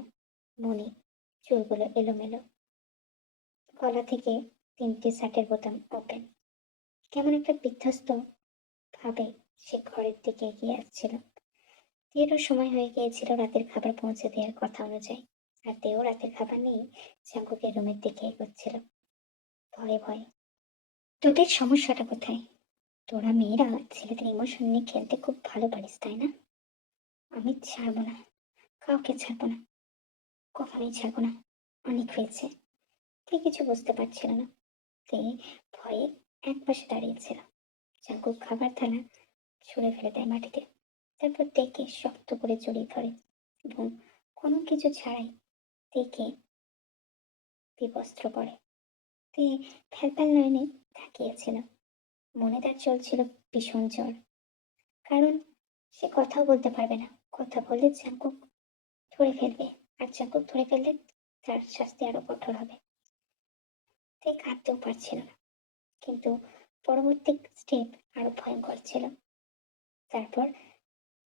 মনি, চুলগুলো এলোমেলো, গলা থেকে 3টি শার্টের বোতাম ওপেন। কেমন একটা বিধ্বস্ত ভাবে সে ঘরের দিকে এগিয়ে আসছিল। তেরও সময় হয়ে গিয়েছিল রাতের খাবার পৌঁছে দেওয়ার কথা অনুযায়ী। আর তেও রাতের খাবার নিয়ে জাঙ্কুকের রুমের দিকে এগোচ্ছিল ভয়ে ভয়ে। তোদের সমস্যাটা কোথায়? তোরা মেয়েরা ছেলেদের ইমোশন নিয়ে খেলতে খুব ভালো পারিস, তাই না? আমি ছাড়বো না, কাউকে ছাড়বো না, কখনোই ছাড়বো না। অনেক হয়েছে। কে কিছু বুঝতে পারছিল না। তে ভয়ে একপাশে দাঁড়িয়েছিল। জাঙ্কুক খাবার থালা ছুঁড়ে ফেলে দেয় মাটিতে। তারপর তেকে শক্ত করে জড়িয়ে ধরে এবং কোনো কিছু ছাড়াই তেকে বিবস্ত্র করে। তে ফ্যালফ্যাল নয়নে তাকিয়েছিল। মনে তার চলছিল ভীষণ জ্বর, কারণ সে কথাও বলতে পারবে না। কথা বললে জাঙ্কুক ধরে ফেলবে, আর জাঙ্কুক ধরে ফেললে তার শাস্তি আরো কঠোর হবে। তে কাঁদতেও পারছিল না, কিন্তু পরবর্তী স্টেপ আরো ভয়ঙ্কর ছিল। তারপর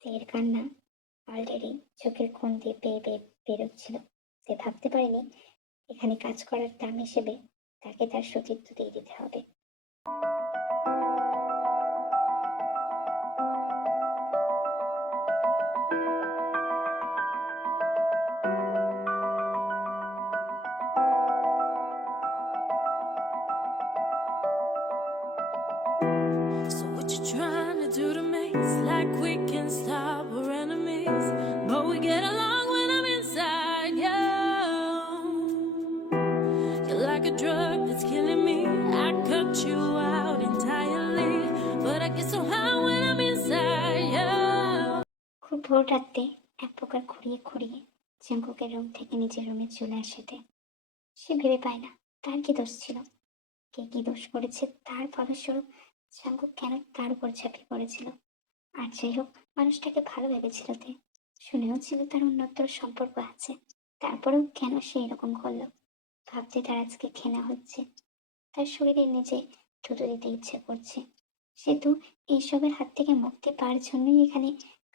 তের কান্না অলরেডি চোখের কোণ দিয়ে বেয়ে বেয়ে বেরোচ্ছিল। সে ভাবতে পারেনি এখানে কাজ করার দাম হিসেবে তাকে তার সতীত্ব দিয়ে দিতে হবে। So what you trying to do to me? It's like we can stop, we're enemies, but we get along when I'm inside you. You're like a drug that's killing me. I cut you out entirely, but I get so high when I'm inside you. খুব ভোর রাতে এক প্রকার খুঁড়িয়ে খুঁড়িয়ে জাঙ্কুকের room থেকে নিজের রুমে চলে আসে তে। সে ভেবে পায় না তার কি দোষ ছিল, কে কি দোষ করেছে, তার ফলস্বরূপ জাঙ্কুক কেন তার উপর ঝাঁপিয়ে পড়েছিল। আর যাই হোক, মানুষটাকে ভালো ভেবেছিল তে, শুনেও ছিল তার অন্যত্র সম্পর্ক আছে। তারপরেও কেন সে এরকম করলো? ভাবতে তার আজকে ঘৃণা হচ্ছে। তার শরীরে নিজে থুতু দিতে ইচ্ছে করছে। সে তো এইসবের হাত থেকে মুক্তি পাওয়ার জন্যই এখানে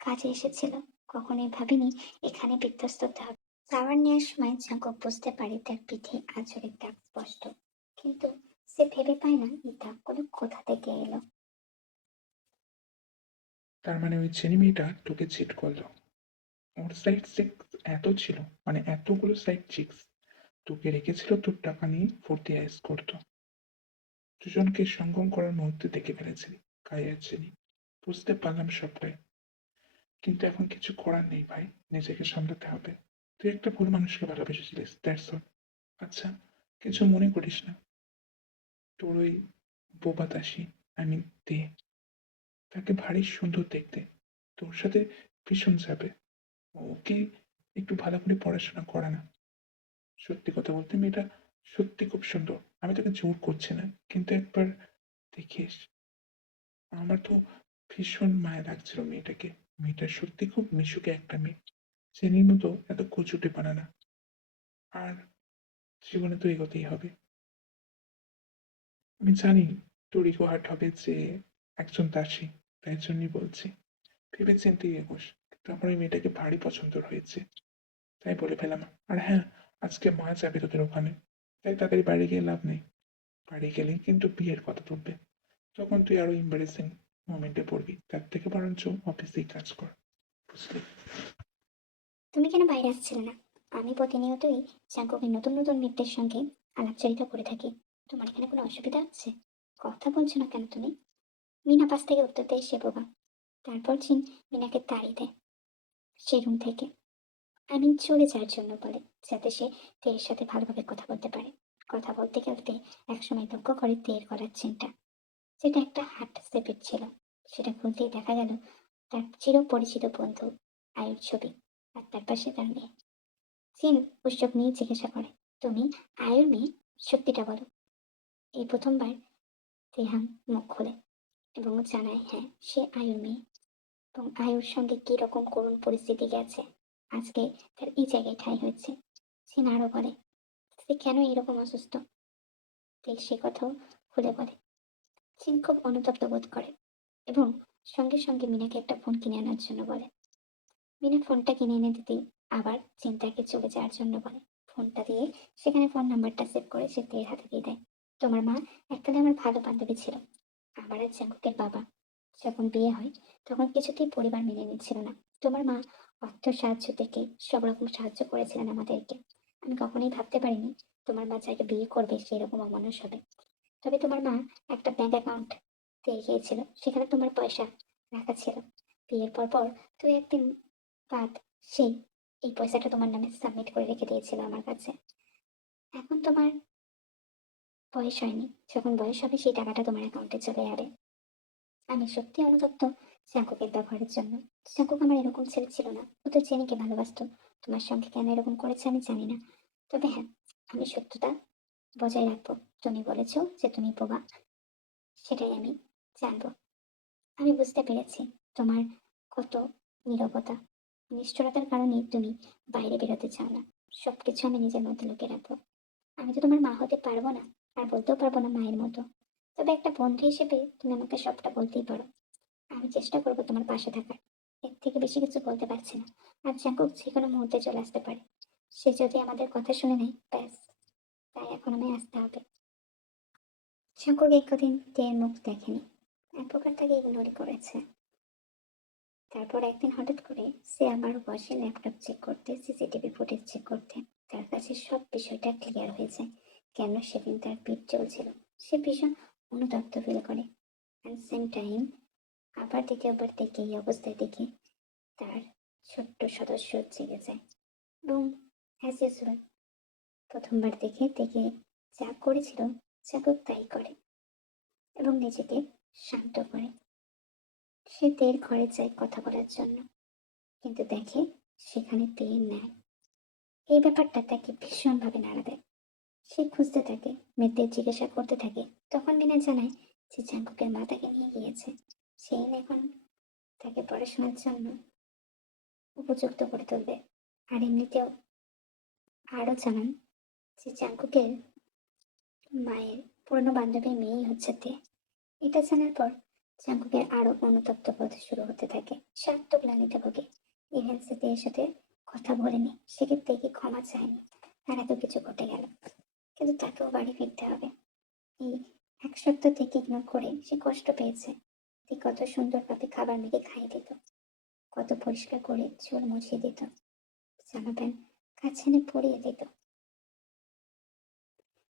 কাজে এসেছিল। কখনোই ভাবিনি এখানে বিধ্বস্ত হতে হবে। খাবার নেওয়ার সময় জাঙ্কুক বুঝতে পারে তার পিঠে আঁচড়ের দাগ স্পষ্ট, কিন্তু সে ভেবে পায় না এই দাগগুলো কোথা থেকে এলো। তার মানে ওই চেনি মেয়েটা তোকে চিট করলো। ওর সাইড সিক্স এত ছিল, মানে এতগুলো সাইড চিক্স তোকে রেখেছিল তোর টাকা নিয়ে ফুর্তি আইস করতো। দুজনকে সঙ্গম করার মুহূর্তে দেখে ফেলেছিলি কাইয়ার চিনি। বুঝতে পারলাম সবটাই, কিন্তু এখন কিছু করার নেই ভাই, নিজেকে সামলাতে হবে। তুই একটা ভুল মানুষকে ভালোবেসেছিলিস, দ্যাটস অল। আচ্ছা, কিছু মনে করিস না। তোর ওই বোবা দাসী, আই মিন তে, তাকে ভারী সুন্দর দেখতে, তোর সাথে ভীষণ যাবে। ওকে একটু ভালো করে পড়াশোনা করা না। সত্যি কথা বলতে মেয়েটা সত্যি খুব সুন্দর, আমি তোকে জোর করছি না, কিন্তু একবার দেখিস। আমার তো ভীষণ মায়া লাগছিল মেয়েটাকে। মেয়েটা সত্যি খুব মিশুকে একটা মেয়ে, চেনির মতো এত কচুটে বানানা। আর জীবনে তো এগোতেই হবে। আমি জানি তোর ইগো হার্ট হবে যে একজন দাসী, তাই জন্যই বলছি। ভেবে চিন্তে এগোস, তারপরে ওই মেয়েটাকে ভারী পছন্দ হয়েছে, তাই বলে ফেলাম। আর হ্যাঁ, আজকে মা যাবে তোদের ওখানে, তাই তাড়াতাড়ি বাড়ি গিয়ে লাভ নেই। বাড়ি গেলেই কিন্তু বিয়ের কথা তুলবে, তখন তুই আরো এম্বারেসিং মোমেন্টে পড়বি। তার থেকে বরঞ্চ অফিসেই কাজ কর, বুঝলি? তুমি কেন বাইরে আসছিলে না? আমি প্রতিনিয়তই জাঙ্কুকের নতুন নতুন মেয়েদের সঙ্গে আলাপচারিতা করে থাকি। তোমার এখানে কোনো অসুবিধা হচ্ছে? কথা বলছো না কেন তুমি? মিনা পাশ থেকে উত্তর দেয় সে বোবা। তারপর চিন মিনাকে তাড়িয়ে দেয় সেই রুম থেকে। আমি চলে যাওয়ার জন্য বলে, যাতে সে তেয়ের সাথে ভালোভাবে কথা বলতে পারে। কথা বলতে বলতে একসময় লক্ষ্য করে তেয়ের গলার চেনটা, যেটা একটা হার্ট শেপের ছিল। সেটা খুলতেই দেখা গেল তার চিরপরিচিত বন্ধু আয়ুর ছবি, আর তার পাশে তার মেয়ে। চিন উৎসব নিয়ে জিজ্ঞাসা করে, তুমি আয়ুর মেয়ে? সত্যিটা বলো। এই প্রথমবার তেহান মুখ খোলে এবং জানায় হ্যাঁ, সে আয়ুর মেয়ে। এবং আয়ুর সঙ্গে কি রকম করুণ পরিস্থিতি গেছে, আজকে তার এই জায়গায় ঠাঁই হয়েছে। চিন আরো বলে, সে কেন এরকম অসুস্থ, তে সে কথাও খুলে বলে। চিন খুব অনুতপ্ত বোধ করে এবং সঙ্গে সঙ্গে মিনাকে একটা ফোন কিনে আনার জন্য বলে। মিনা ফোনটা কিনে এনে দিতেই আবার চিন্তাকে চলে যাওয়ার জন্য বলে। ফোনটা দিয়ে সেখানে ফোন নাম্বারটা সেভ করে সে তের হাতে দিয়ে দেয়। তোমার মা এককালে আমার ভালো বান্ধবী ছিল। আমার আর জাঙ্কুকের বাবা যখন বিয়ে হয় তখন কিছুতেই পরিবার মেনে নিচ্ছিল না। তোমার মা অর্থ সাহায্য থেকে সব রকম সাহায্য করেছিলেন আমাদেরকে। আমি কখনোই ভাবতে পারিনি তোমার মা যাকে বিয়ে করবে সেরকম অমানুষ হবে। তবে তোমার মা একটা ব্যাংক অ্যাকাউন্ট দিয়ে গিয়েছিল, সেখানে তোমার পয়সা রাখা ছিল। বিয়ের পর তুই একদিন বাদ সেই এই পয়সাটা তোমার নামে সাবমিট করে রেখে দিয়েছিল আমার কাছে। এখন তোমার বয়স হয়নি, যখন বয়স হবে সেই টাকাটা তোমার অ্যাকাউন্টে চলে যাবে। আমি সত্যি অনুতপ্ত জাঙ্কুকের ব্যবহারের জন্য। জাঙ্কুক আমার এরকম ছেলে ছিল না, ও তো জেনিকে ভালোবাসতো। তোমার সঙ্গে কেন এরকম করেছে আমি জানি না। তবে হ্যাঁ, আমি সত্যতা বজায় রাখবো। তুমি বলেছো যে তুমি বোবা, সেটাই আমি জানবো। আমি বুঝতে পেরেছি তোমার কত নীরবতা, নিষ্ঠুরতার কারণে তুমি বাইরে বেরোতে চাও না। সবকিছু আমি নিজের মধ্যে লুকিয়ে রাখবো। আমি তো তোমার মা হতে পারবো না, আর বলতেও পারবো না মায়ের মতো। তবে একটা বন্ধু হিসেবে তুমি আমাকে সবটা বলতেই পারো। আমি চেষ্টা করবো তোমার পাশে থাকার। এর থেকে বেশি কিছু বলতে পারছি না। আর জাঙ্কুক যে কোনো মুহূর্তে চলে আসতে পারে। সে যদি আমাদের কথা শুনে নেয় ব্যাস, তাই এখন আমি আসতে হবে। জাঙ্কুক এই কদিন তের মুখ দেখেনি, এক প্রকার তাকে ইগনোরই করেছে। তারপর একদিন হঠাৎ করে সে আবার বসে ল্যাপটপ চেক করতে, সিসিটিভি ফুটেজ চেক করতে। তার কাছে সব বিষয়টা ক্লিয়ার হয়ে যায়। কেন সেদিন তার পিঠ চলছিল, সে ভীষণ অনুতপ্ত ফিল করে। অ্যান্ড সেম টাইম আবার দ্বিতীয়বার দেখে এই অবস্থায় দেখে তার ছোট্ট সদস্য জেগে যায় এবং অ্যাজ ইউজুয়াল প্রথমবার দেখে দেখে যা করেছিল জাগক তাই করে এবং নিজেকে শান্ত করে। সে তের ঘরে যায় কথা বলার জন্য, কিন্তু দেখে সেখানে তের নেয়। এই ব্যাপারটা তাকে ভীষণভাবে নাড়া দেয়। সে খুঁজতে থাকে, মেয়েদের জিজ্ঞাসা করতে থাকে। তখন মিনা জানায় যে জাঙ্কুকের মা তাকে নিয়ে গিয়েছে। সেই এখন তাকে পড়াশোনার জন্য উপযুক্ত করে তুলবে। আর এমনিতেও আরও জানান যে জাঙ্কুকের মায়ের পুরনো বান্ধবীর মেয়েই হচ্ছে তে। এটা জানার পর জাঙ্কুকের আরো অনুতপ্ত বোধ শুরু হতে থাকে। সে আত্মগ্লানিতে ভোগে। ইভেন সে তের সাথে কথা বলেনি, সেক্ষেত্রে কি ক্ষমা চায়নি, আর এত কিছু ঘটে গেল। কিন্তু তাকেও বাড়ি ফিরতে হবে। এই এক সপ্তাহ থেকে ইগনোর করে সে কষ্ট পেয়েছে। তে কত সুন্দরভাবে খাবার মেখে খাইয়ে দিত, কত পরিষ্কার করে চুল মুছিয়ে দিত, জামা প্যান্ট কাছে এনে পরিয়ে দিত,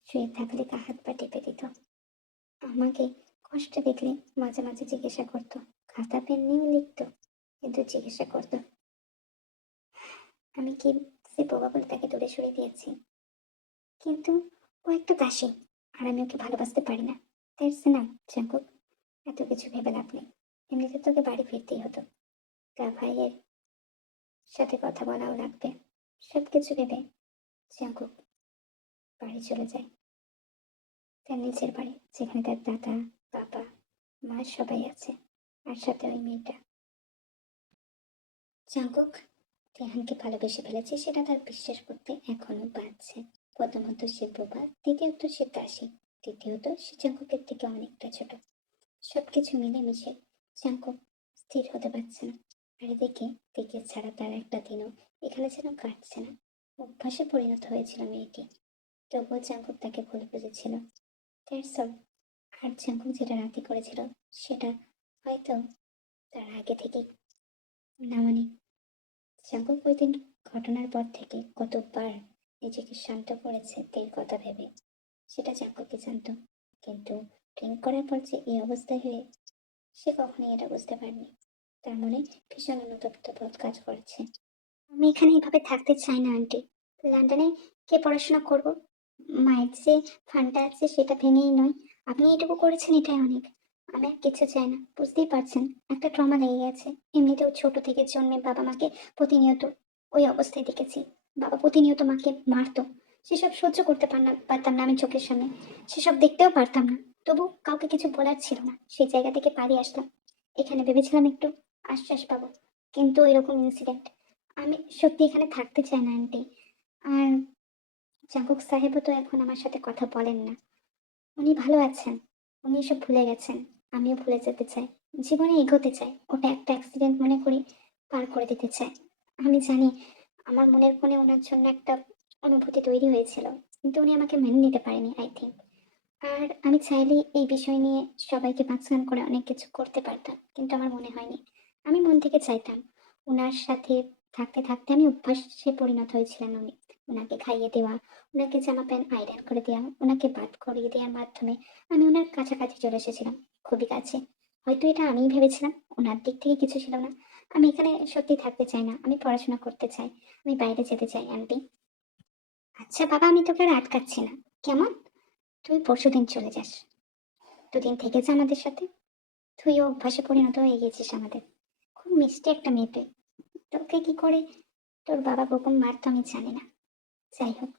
শুয়ে থাকলে তা হাত পা টিপে দিত। আমাকে কষ্ট দেখলে মাঝে মাঝে জিজ্ঞাসা করতো, খাতা পেন নিয়েও লিখতো, কিন্তু জিজ্ঞাসা করতো আমি কি সে বোবা বলে তাকে দূরে সরিয়ে দিয়েছি। কিন্তু ও একটা দাসী, আর আমি ওকে ভালোবাসতে পারি না। দ্যাটস না জাঙ্কুক, এত কিছু ভেবে লাভ নেই। এমনিতে তোকে বাড়ি ফিরতেই হতো, তা ভাইয়ের সাথে কথা বলাও লাগবে। সবকিছু ভেবে জাঙ্কুক বাড়ি চলে যায়, তার নিজের বাড়ি, যেখানে তার দাদা, বাবা, মা সবাই আছে, আর সাথে ওই মেয়েটা। জাঙ্কুক রেহানকে ভালোবেসে ফেলেছে, সেটা তার বিশ্বাস করতে এখনো বাধছে। প্রথমত সে বোবা, দ্বিতীয়ত সে দাসী, তৃতীয়ত সে জাঙ্কুকের থেকে অনেকটা ছোট। সবকিছু মিলেমিশে জাঙ্কুক স্থির হতে পারছে না। আর এদিকে থেকে ছাড়া তার একটা দিনও এখানে যেন কাটছে না। অভ্যাসে পরিণত হয়েছিল মেয়েটি। তবুও জাঙ্কুক তাকে ভুল বুঝেছিল। That's all. আর জাঙ্কুক যেটা রাতে করেছিল সেটা হয়তো তার আগে থেকেই না, মানে জাঙ্কুক ওই দিন ঘটনার পর থেকে কতবার নিজেকে শান্ত করেছে তের কথা ভেবে, সেটা জাঙ্কুকই জানতো। কিন্তু ড্রিঙ্ক করার পর যে এই অবস্থায় হয়ে সে কখনোই এটা বুঝতে পারেনি। তার মনে ভীষণ অনুতপ্ত বোধ কাজ করছে। আমি এখানে এভাবে থাকতে চাই না আন্টি। লন্ডনে কে পড়াশোনা করব? মায়ের যে ফান্ডটা আছে সেটা ভেঙেই নয়। আপনি এটুকু করেছেন, এটাই অনেক। আমি আর কিছু চাই না। বুঝতেই পারছেন একটা ট্রমা লেগে গেছে। এমনিতেও ছোট থেকে জন্মে বাবা মাকে প্রতিনিয়ত ওই অবস্থায় দেখেছি। বাবা প্রতিনিয়ত মাকে মারতো। সেসব সহ্য করতে পারতাম না আমি চোখের সামনে। সেসব দেখতেও পারতাম না। তবু কাউকে কিছু বলার ছিল না। সেই জায়গা থেকে পালিয়ে আসলাম। এখানে ভেবেছিলাম একটু আশ্বাস পাবো, কিন্তু এরকম ইনসিডেন্ট। আমি সত্যি এখানে থাকতে চাই না আন্টি। আর জাঙ্কুক সাহেবও তো এখন আমার সাথে কথা বলেন না। উনি ভালো আছেন। উনি এসব ভুলে গেছেন। আমিও ভুলে যেতে চাই। জীবনে এগোতে চাই। ওটা একটা অ্যাক্সিডেন্ট মনে করি পার করে দিতে চাই। আমি জানি আমার মনের কোণে ওনার জন্য একটা অনুভূতি তৈরি হয়েছিল, কিন্তু উনি আমাকে মেনে নিতে পারেনি আই থিঙ্ক। আর আমি চাইলেই এই বিষয় নিয়ে সবাইকে মাঝখান করে অনেক কিছু করতে পারতাম, কিন্তু আমার মনে হয়নি। আমি মন থেকে চাইতাম ওনার সাথে থাকতে থাকতে আমি অভ্যাসে পরিণত হয়েছিলাম। উনি ওনাকে খাইয়ে দেওয়া, ওনাকে জামা প্যান্ট আয়রন করে দেওয়া, ওনাকে বাদ করিয়ে দেওয়ার মাধ্যমে আমি ওনার কাছাকাছি চলে এসেছিলাম, খুবই কাছে। হয়তো এটা আমিই ভেবেছিলাম, ওনার দিক থেকে কিছু ছিল না। আমি এখানে সত্যি থাকতে চাই না। আমি পড়াশোনা করতে চাই। আমি বাইরে যেতে চাই আন্টি। আচ্ছা বাবা, আমি তোকে আর আটকাচ্ছি না। কেমন? তুই পরশুদিন চলে যাস। দুদিন থেকে যা আমাদের সাথে। তুইও অভ্যাসে পরিণত হয়ে গেছিস আমাদের। খুব মিষ্টি একটা মেয়ে তুই। তোকে কি করে তোর বাবা বকুম মারতো আমি জানি না। যাই হোক,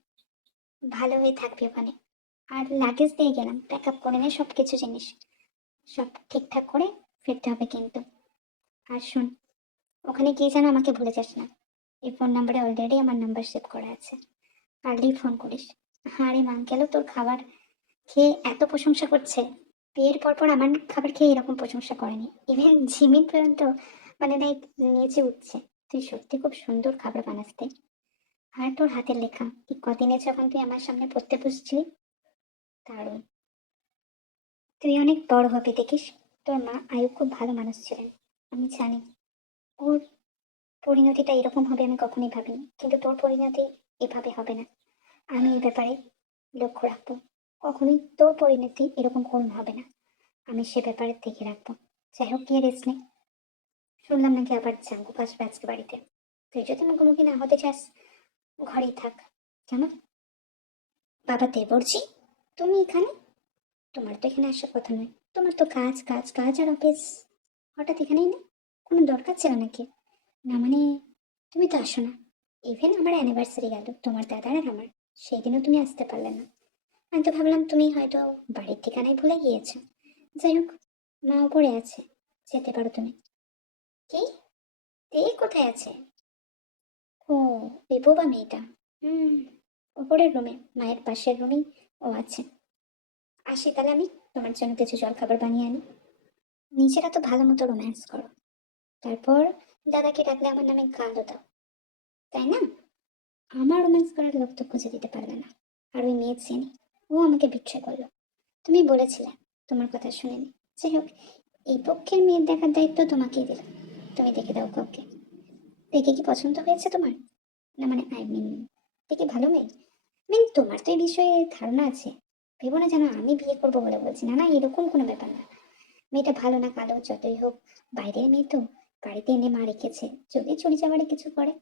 ভালো হয়ে থাকবি ওখানে। আর লাগেজ দিয়ে গেলাম, প্যাক আপ করে নে সব কিছু জিনিস। সব ঠিকঠাক করে ফিরতে হবে কিন্তু। আর শোন, ওখানে গিয়ে যেন আমাকে ভুলে যাস না। এই ফোন নাম্বারে অলরেডি আমার নাম্বার সেভ করা আছে। পারলেই ফোন করিস। আরে আঙ্কেলও তোর খাবার খেয়ে এত প্রশংসা করছে। বিয়ের পর পর আমার খাবার খেয়ে এরকম প্রশংসা করেনি। ইভেন জিমিন পর্যন্ত মানে লাইক নিচে উঠছে। তুই সত্যি খুব সুন্দর খাবার বানাস। আর তোর হাতের লেখা এই কদিনে যখন তুই আমার সামনে পড়তে বসছিলি, দারুণ। তুই অনেক বড় হবি দেখিস। তোর মা আয়ু খুব ভালো মানুষ ছিলেন। আমি জানি ওর পরিণতিটা এরকম হবে আমি কখনোই ভাবিনি, কিন্তু তোর পরিণতি এভাবে হবে না। আমি এই ব্যাপারে লক্ষ্য রাখবো। কখনোই তোর পরিণতি এরকম করুণ হবে না। আমি সে ব্যাপারে দেখে রাখবো। যাই হোক, গিয়ে রেস্ট নে। শুনলাম নাকি আবার জাঙ্গু আসবে আজকে বাড়িতে। তুই যদি মুখোমুখি না হতে চাস, ঘরেই থাক। কেমন? বাবা দেবরজি, তুমি এখানে? তোমার তো এখানে আসার কথা নয়। তোমার তো কাজ কাজ কাজ আর অফিস। হঠাৎ এখানেই না? কোনো দরকার ছিল নাকি? না মানে, তুমি তো আসো না। ইভেন আমার অ্যানিভার্সারি গেল তোমার দাদার আর আমার, সেই দিনও তুমি আসতে পারলে না। আমি তো ভাবলাম তুমি হয়তো বাড়ির ঠিকানায় ভুলে গিয়েছো। যাই হোক, মা উপরে আছে, যেতে পারো তুমি। কি? তে কোথায় আছে? ও, ওই বোবা মেয়েটা। হুম, উপরের রুমে, মায়ের পাশের রুমেই ও আছে। আসি তাহলে, আমি তোমার জন্য কিছু জলখাবার বানিয়ে আনি। নিজেরা তো ভালো মতো রোম্যান্স করো, তারপর দাদাকে ডাকলে আমার নামে গালও দাও, তাই না? আমার রোম্যান্স করার লোক তো খুঁজে দিতে পারবে না। আর ওই মেয়ে চেনি, ও আমাকে বিট্রে করলো। তুমি বলেছিলে, তোমার কথা শুনেনি। যাই হোক, এই পক্ষের মেয়ের দেখার দায়িত্ব তোমাকেই দিলাম। তুমি দেখে দাও কাউকে। দেখে কি পছন্দ হয়েছে তোমার? না মানে আই মিন, দেখে ভালো মেয়ে। তোমার তো এই বিষয়ে ধারণা আছে। ভেবো না যেন আমি বিয়ে করবো বলে বলছি। না না, এরকম কোনো ব্যাপার না। মেয়েটা ভালো না কালো যতই হোক, বাইরের মেয়ে তো, বাড়িতে এনে মা রেখেছে, যদি চুরি চামারি কিছু করে।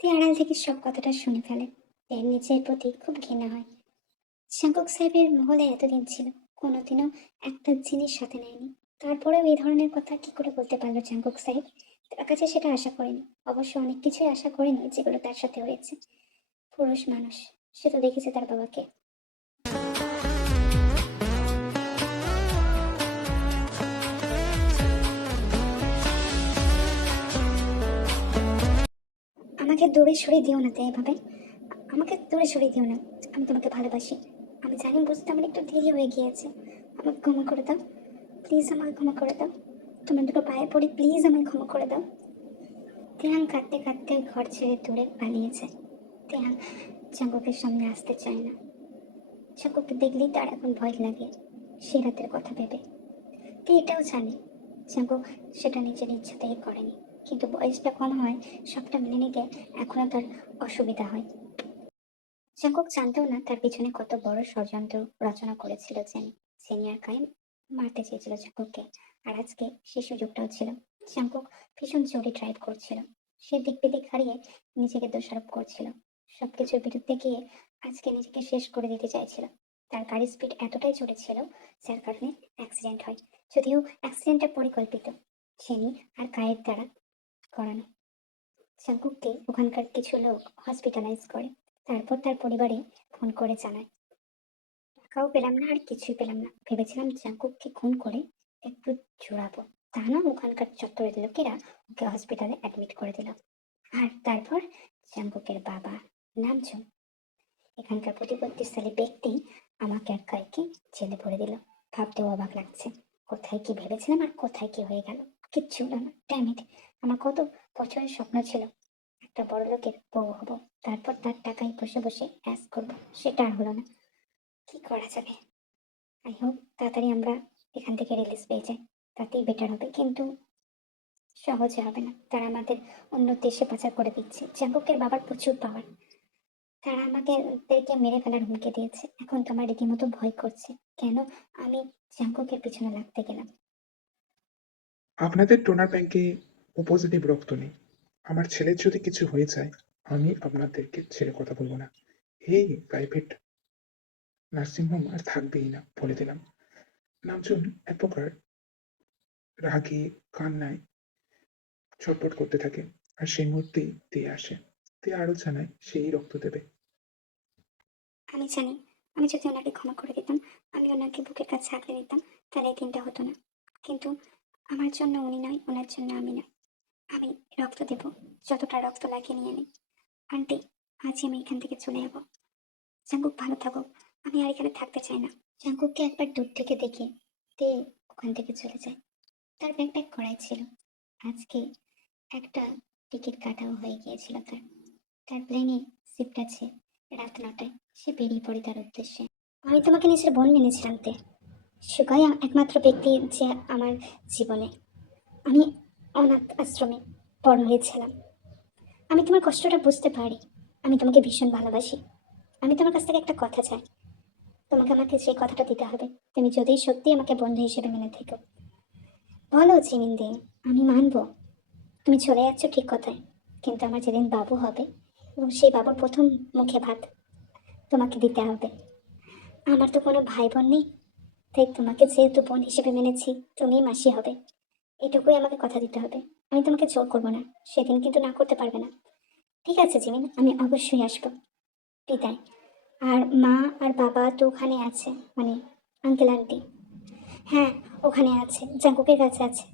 তুই আড়াল থেকে সব কথাটা শুনে ফেলে। এর নিজের প্রতি খুব ঘৃণা হয়। শাঙ্কুক সাহেবের মহলে এতদিন ছিল, কোনোদিনও একটা জিনিস সাথে নেয়নি। তারপরেও এই ধরনের কথা কি করে বলতে পারলো চাঙ্কুক সাহেব? তার কাছে সেটা আশা করেনি। অবশ্য অনেক কিছুই আশা করেনি যেগুলো তার সাথে হয়েছে। পুরুষ মানুষ, সে তো দেখেছে তার বাবাকে। আমাকে দূরে সরিয়ে দিও না তাই এভাবে। আমাকে দূরে সরিয়ে দিও না। আমি তোমাকে ভালোবাসি। আমি জানি বুঝতে আমার একটু দেরি হয়ে গিয়েছে। আমাকে ক্ষমা করে দাও, প্লিজ আমাকে ক্ষমা করে দাও। তোমার দুটো পায়ে পড়ে প্লিজ আমায় ক্ষমা করে দাও। তেহান কাঁদতে কাঁদতে ঘর ছেড়ে দূরে পালিয়েছে। তেহান চাঙ্কুকের সামনে আসতে চায় না। চাঙ্কুকে দেখলেই তার এখন ভয় লাগে সে রাতের কথা ভেবে। তে এটাও জানে চাঙ্কুক সেটা নিজের ইচ্ছাতেই করেনি, কিন্তু বয়সটা কম হয় সবটা মেনে নিতে এখনো তার অসুবিধা হয়। চাঙ্কুক জানতেও না তার পিছনে কত বড় ষড়যন্ত্র রচনা করেছিল জেনি। জেনি আর কায়েম মারতে চেয়েছিল চাঙ্কুককে, আর আজকে সেই সুযোগটাও ছিল। চাঙ্কুক ভীষণ জোরে ড্রাইভ করছিল, সে দিক বিদিক হারিয়ে নিজেকে দোষারোপ করছিল। সবকিছুর বিরুদ্ধে গিয়ে আজকে নিজেকে শেষ করে দিতে চাইছিল। তার গাড়ির স্পিড এতটাই জোরে ছিল যার কারণে অ্যাক্সিডেন্ট হয়, যদিও অ্যাক্সিডেন্টটা পরিকল্পিত জেনি আর কায়ের দ্বারা করানো। চাঙ্কুককে ওখানকার কিছু লোক হসপিটালাইজ করে, তারপর তার পরিবারে ফোন করে জানায়। টাকাও পেলাম না আর কিছুই পেলাম না, ভেবেছিলাম জাঙ্কুককে খুন করে একটু জোড়াবো, তা না ওখানকার চত্বরের লোকেরা ওকে হসপিটালে অ্যাডমিট করে দিল। আর তারপর জাঙ্কুকের বাবা নামজুম, এখানকার প্রতিপত্তিশালী ব্যক্তি, আমাকে আর কাইকে জেলে ভরে দিল। ভাবতেও অবাক লাগছে কোথায় কি ভেবেছিলাম আর কোথায় কি হয়ে গেল। কিচ্ছু হলো না, ড্যামিট। আমার কত বছরের স্বপ্ন ছিল একটা বড় লোকের বউ হব, তারপর তার টাকায় বসে বসে অ্যাস করবো, সেটা আর হলো না। কি করা যাবে? আই হোপ তাড়াতাড়ি আমরা এখান থেকে রিলিজ পেয়ে যাই, তাতেই বেটার হবে। কিন্তু সহজে হবে না, তারা আমাদের অন্য দেশে পাচার করে দিচ্ছে। জাঙ্কুকের বাবার প্রচুর পাওয়ার, তারা আমাদেরকে মেরে ফেলার হুমকি দিয়েছে। এখন তো আমার রীতিমতো ভয় করছে, কেন আমি জাঙ্কুকের পিছনে লাগতে গেলাম। আপনাদের ডোনার ব্যাংকে ও পজিটিভ রক্ত নেই। আমার ছেলের যদি কিছু হয়ে যায় আমি আপনাদেরকে ছেড়ে কথা বলবো না। এই প্রাইভেট নার্সিংহোম আর থাকবেই না বলে দিলাম। নামজুন এক প্রকার রাগে কান্নায় ছটফট করতে থাকে, আর সেই মুহূর্তেই দিয়ে আসে। দিয়ে আরো জানায় সেই রক্ত দেবে। আমি জানি আমি যদি ওনাকে ক্ষমা করে দিতাম, আমি ওনাকে বুকের কাছে আঁকড়ে নিতাম, তাহলে এই দিনটা হতো না। কিন্তু আমার জন্য উনি নয়, ওনার জন্য আমি নয়। আমি রক্ত দেব, যতটা রক্ত লাগে নিয়ে নিই। আন্টি, আজই আমি এখান থেকে চলে যাবো। জাঙ্কুক ভালো থাকুক, আমি আর এখানে থাকতে চাই না। জাঙ্কুককে একবার দূর থেকে দেখে তে ওখান থেকে চলে যায়। তার ব্যাগ প্যাক করাই ছিল, আজকে একটা টিকিট কাটাও হয়ে গিয়েছিল তার। তার প্লেনে শিফট আছে রাত 9টায়, সে বেরিয়ে পড়ে তার উদ্দেশ্যে। আমি তোমাকে নিজের বোন মেনেছিলাম তে, সুগাই একমাত্র ব্যক্তি যে আমার জীবনে। আমি অনাথ আশ্রমে বড় হয়েছিলাম, আমি তোমার কষ্টটা বুঝতে পারি। আমি তোমাকে ভীষণ ভালোবাসি। আমি তোমার কাছ থেকে একটা কথা চাই, তোমাকে আমাকে সেই কথাটা দিতে হবে। তুমি যদি সত্যি আমাকে বন্ধু হিসেবে মেনে থেকো। বলো চিনিন দে, আমি মানবো। তুমি চলে যাচ্ছ ঠিক কথায়, কিন্তু আমার যেদিন বাবু হবে এবং সেই বাবুর প্রথম মুখে ভাত তোমাকে দিতে হবে। আমার তো কোনো ভাই বোন নেই, তাই তোমাকে যেহেতু বোন হিসেবে মেনেছি, তুমিই মাসি হবে, এটুকুই আমাকে কথা দিতে হবে। আমি তোমাকে জোর করবো না, সেদিন কিন্তু না করতে পারবে না। ঠিক আছে জিমিন, আমি অবশ্যই আসবো। বিদায়। আর মা আর বাবা তো ওখানে আছে, মানে আঙ্কেল আন্টি। হ্যাঁ, ওখানে আছে, জাঙ্কুকের কাছে আছে।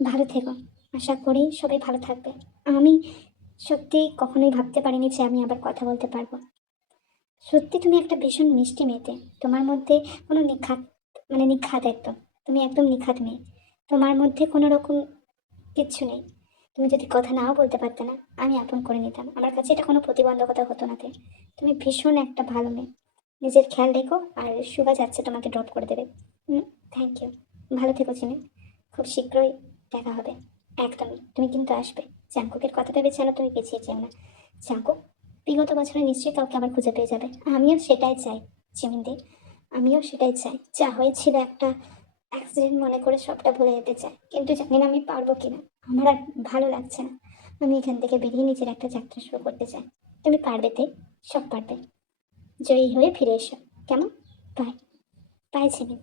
ভালো থেকো, আশা করি সবাই ভালো থাকবে। আমি সত্যি কখনোই ভাবতে পারিনি যে আমি আবার কথা বলতে পারবো। সত্যি তুমি একটা ভীষণ মিষ্টি মেয়েতে, তোমার মধ্যে কোনো নিখাত, মানে নিখাত একদম, তুমি একদম নিখাত মেয়ে। তোমার মধ্যে কোনো রকম কিচ্ছু নেই। তুমি যদি কথা নাও বলতে পারতে না, আমি আপন করে নিতাম, আমার কাছে এটা কোনো প্রতিবন্ধকতা হতো না। তুমি ভীষণ একটা ভালো মেয়ে। নিজের খেয়াল রেখো, আর সুগা যাচ্ছে তোমাকে ড্রপ করে দেবে। Thank you. ভালো থেকো চিনি, খুব শীঘ্রই দেখা হবে। একদমই, তুমি কিন্তু আসবে। জাঙ্কুকের কথা ভেবে যেন তুমি পিছিয়ে যেও না। জাঙ্কুক বিগত বছরে নিশ্চয়ই কাউকে আবার খুঁজে পেয়ে যাবে, আমিও সেটাই চাই চিমিন্দি। আমিও সেটাই চাই, যা হয়েছিল একটা অ্যাক্সিডেন্ট মনে করে সবটা ভুলে যেতে চাই, কিন্তু জানি না আমি পারবো কিনা। আমার আর ভালো লাগছে না, আমি এখান থেকে বেরিয়ে নিজের একটা যাত্রা শুরু করতে চাই। তুমি পারবে তে, সব পারবে। জয়ী হয়ে ফিরে এসো, কেমন? বাই বাই ছিলেন।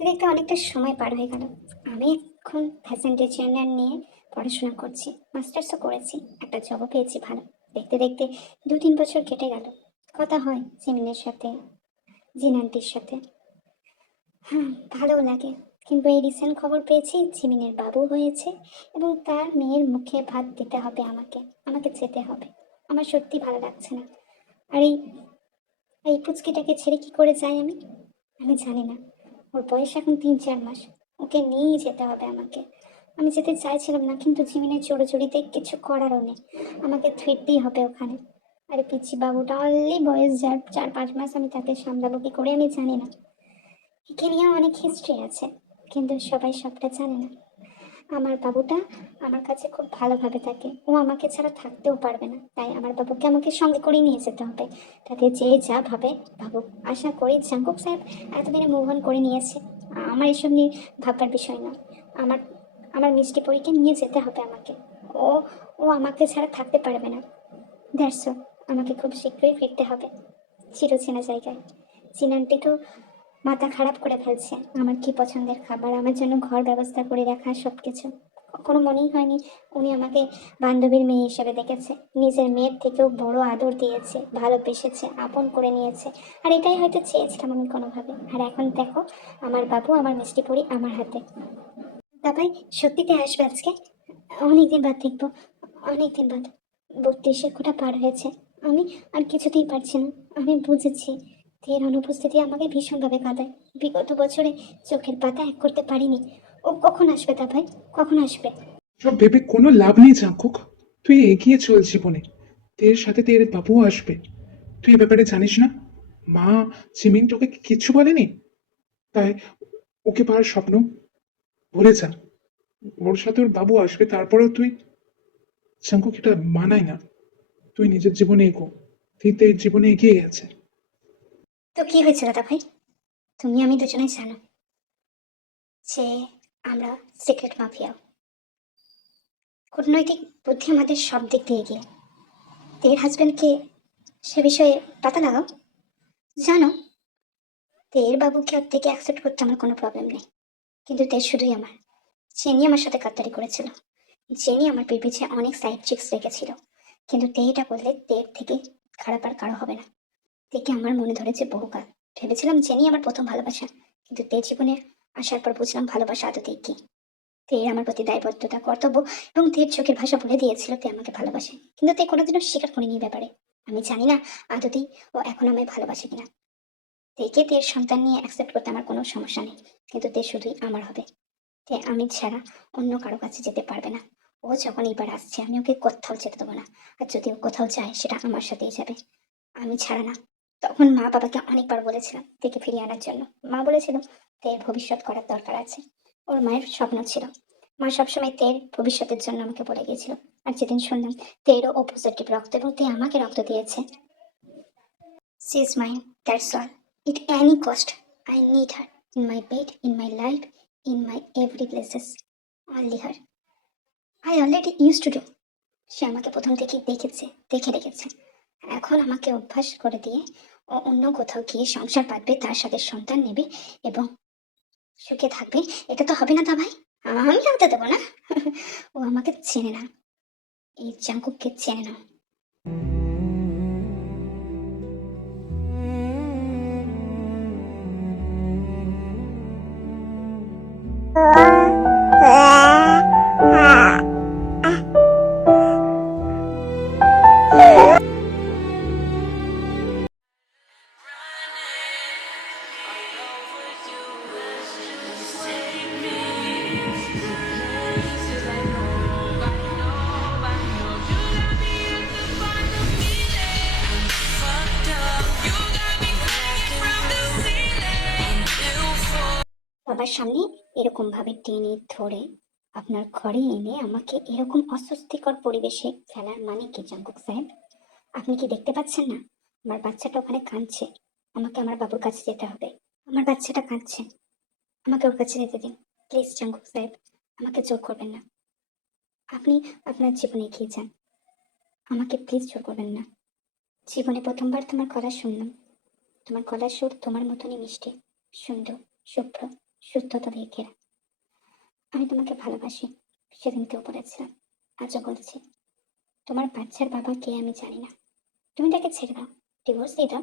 দেখতে অনেকটা সময় পার হয়ে গেল, আমি এখন ফ্যাশন ডিজাইনার নিয়ে পড়াশোনা করছি, মাস্টার্সও করেছি, একটা জবও পেয়েছি ভালো। দেখতে দেখতে 2-3 বছর কেটে গেল। কথা হয় জিমিনের সাথে, জিনান্তির সাথে। হ্যাঁ, ভালোও লাগে। কিন্তু এই রিসেন্ট খবর পেয়েছি জিমিনের বাবু হয়েছে এবং তার মেয়ের মুখে ভাত দিতে হবে আমাকে। আমাকে যেতে হবে। আমার সত্যি ভালো লাগছে না। আর এই এই পুচকিটাকে ছেড়ে কি করে যাই আমি? আমি জানি না। ওর বয়স এখন 3-4 মাস। ওকে নিয়েই যেতে হবে আমাকে। আমি যেতে চাইছিলাম না, কিন্তু জিমিনের জোড়াজুড়িতে কিছু করারও নেই। আমাকে ফিরতেই হবে ওখানে। আরে পিচ্ছি বাবুটা অনলি বয়স যার 4-5 মাস, আমি তাকে সামলাবো কি করে আমি জানি না। একে নিয়েও অনেক হিস্ট্রি আছে, কিন্তু সবাই সবটা জানে না। আমার বাবুটা আমার কাছে খুব ভালোভাবে থাকে, ও আমাকে ছাড়া থাকতেও পারবে না, তাই আমার বাবুকে আমাকে সঙ্গে করে নিয়ে যেতে হবে। তাতে যে যা ভাবে ভাবুক, আশা করি জাঙ্কুক সাহেব এতদিনে মুভ অন করে নিয়েছে। আমার এসব নিয়ে ভাববার বিষয় নয়। আমার আমার মিষ্টি পরীকে নিয়ে যেতে হবে আমাকে। ও ও আমাকে ছাড়া থাকতে পারবে না। That's all. আমাকে খুব শীঘ্রই ফিরতে হবে চিরচেনা জায়গায়। চিনানটি তো মাথা খারাপ করে ফেলছে। আমার কি পছন্দের খাবার, আমার জন্য ঘর ব্যবস্থা করে রাখা, সবকিছু। কখনো মনেই হয়নি উনি আমাকে বান্ধবীর মেয়ে হিসেবে দেখেছে, নিজের মেয়ের থেকেও বড় আদর দিয়েছে, ভালোবেসেছে, আপন করে নিয়েছে। আর এটাই হয়তো চেয়েছিলাম আমি কোনোভাবে। আর এখন দেখো, আমার বাবু, আমার মিষ্টি পরি আমার হাতে। দাবাই সত্যিতে আসবে আজকে? অনেকদিন বাদ দেখবো, অনেকদিন বাদ। 32-এর কোটা পার হয়েছে। আমি আর কিছুতেই পারছি না। আমি বুঝেছি এর অনুপস্থিতি আমাকে ভীষণভাবে কাঁদায়। বিগত বছরে চোখের পাতা এক করতে পারিনি। ও কখন আসবে তা ভাই, কখন আসবে? সব ভেবে কোনো লাভ নেই জাঙ্কুক। তুই এগিয়ে চল জীবনে। তের সাথে তের বাবুও আসবে। তুই এ ব্যাপারে জানিস না? মা জিমিন তোকে কিচ্ছু বলেনি? তাই ওকে পাওয়ার স্বপ্ন ভুলে যা। ওর সাথে ওর বাবু আসবে, তারপরেও তুই। জাঙ্কুক, এটা মানায় না। তুই নিজের জীবনে এগো। তুই তো এর জীবনে এগিয়ে গেছে। তো কি হয়েছে দাদা ভাই? তুমি আমি দুজনেই জানো যে আমরা সিক্রেট মাফিয়া। কূটনৈতিক বুদ্ধি আমাদের সব দিক দিয়ে এগিয়ে। তের হাজবেন্ডকে সে বিষয়ে পাতা লাগাও। জানো, তের বাবুকে আর থেকে অ্যাকসেপ্ট করতে আমার কোনো প্রবলেম নেই, কিন্তু তের শুধুই আমার। জেনি আমার সাথে কাত্তারি করেছিল। জেনি আমার পিছে অনেক সাইড ট্রিক্স রেখেছিল, কিন্তু তে এটা করলে তের থেকে খারাপ আর কারো হবে না। তেকে আমার মনে ধরেছে বহুকাল। ভেবেছিলাম জেনি আমার প্রথম ভালোবাসা, কিন্তু তে জীবনে আসার পর বুঝলাম ভালোবাসা আদতেই কি। তে আমার প্রতি দায়বদ্ধতা, কর্তব্য এবং তের চোখের ভাষা বলে দিয়েছিল তে আমাকে ভালোবাসে, কিন্তু তে কোনোদিনও স্বীকার করেনি এই ব্যাপারে। আমি জানি না আদতেই ও এখন আমায় ভালোবাসে কিনা। তেকে তের সন্তান নিয়ে অ্যাকসেপ্ট করতে আমার কোনো সমস্যা নেই, কিন্তু তে শুধুই আমার হবে। তে আমি ছাড়া অন্য কারো কাছে যেতে পারবে না। ও যখন এবার আসছে আমি ওকে কোথাও যেতে দেবো না। আর যদি ও কোথাও যায় সেটা আমার সাথেই যাবে, আমি ছাড়া না। তখন মা বাবাকে অনেকবার বলেছিলাম তেকে ফিরিয়ে আনার জন্য। মা বলেছিল তের ভবিষ্যৎ করার দরকার আছে। ওর মায়ের স্বপ্ন ছিল। মা সবসময় তের ভবিষ্যতের জন্য আমাকে বলে গিয়েছিল। আর যেদিন শুনলাম তেরও ও পজিটিভ রক্ত এবং তে আমাকে রক্ত দিয়েছে, she is mine, that's all. At any cost, I need her in my bed, in my life, in my every places. Only her. I already use to do. সে আমাকে প্রথম থেকেই দেখেছে, দেখে রেখেছে। এখন আমাকে অভ্যাস করে দিয়ে ও অন্য কোথাও গিয়ে সংসার পাতবে, তার সাথে সন্তান নেবে এবং সুখে থাকবে। এটা তো হবে না তা ভাই। আমি হতে দেবো না। ও আমাকে চেনে না, এই জাঙ্কুককে চেনে না। বাবার সামনে এরকম ভাবে টেনে ধরে আপনার ঘরে এনে আমাকে এরকম অস্বস্তিকর পরিবেশে ফেলার মানে কি জাঙ্কুক সাহেব? আপনি কি দেখতে পাচ্ছেন না আমার বাচ্চাটা ওখানে কাঁদছে? আমাকে আমার বাবুর কাছে যেতে হবে। আমার বাচ্চাটা কাঁদছে, আমাকে ওর কাছে যেতে দিন প্লিজ জাঙ্কুক সাহেব। আমাকে জোর করবেন না। আপনি আপনার জীবনে এগিয়ে যান, আমাকে প্লিজ জোর করবেন না। জীবনে প্রথমবার তোমার গলা শুনলাম। তোমার গলার সুর তোমার মতনই মিষ্টি, সুন্দর, শুভ্র, শুদ্ধতা দিয়ে ঘেরা। আমি তোমাকে ভালোবাসি, সেদিনকেও বলেছিলাম, আজও বলছি। তোমার বাচ্চার বাবা কে আমি জানি না। তুমি তাকে ছেড়ে দাও, ডিভোর্স দিয়ে দাও।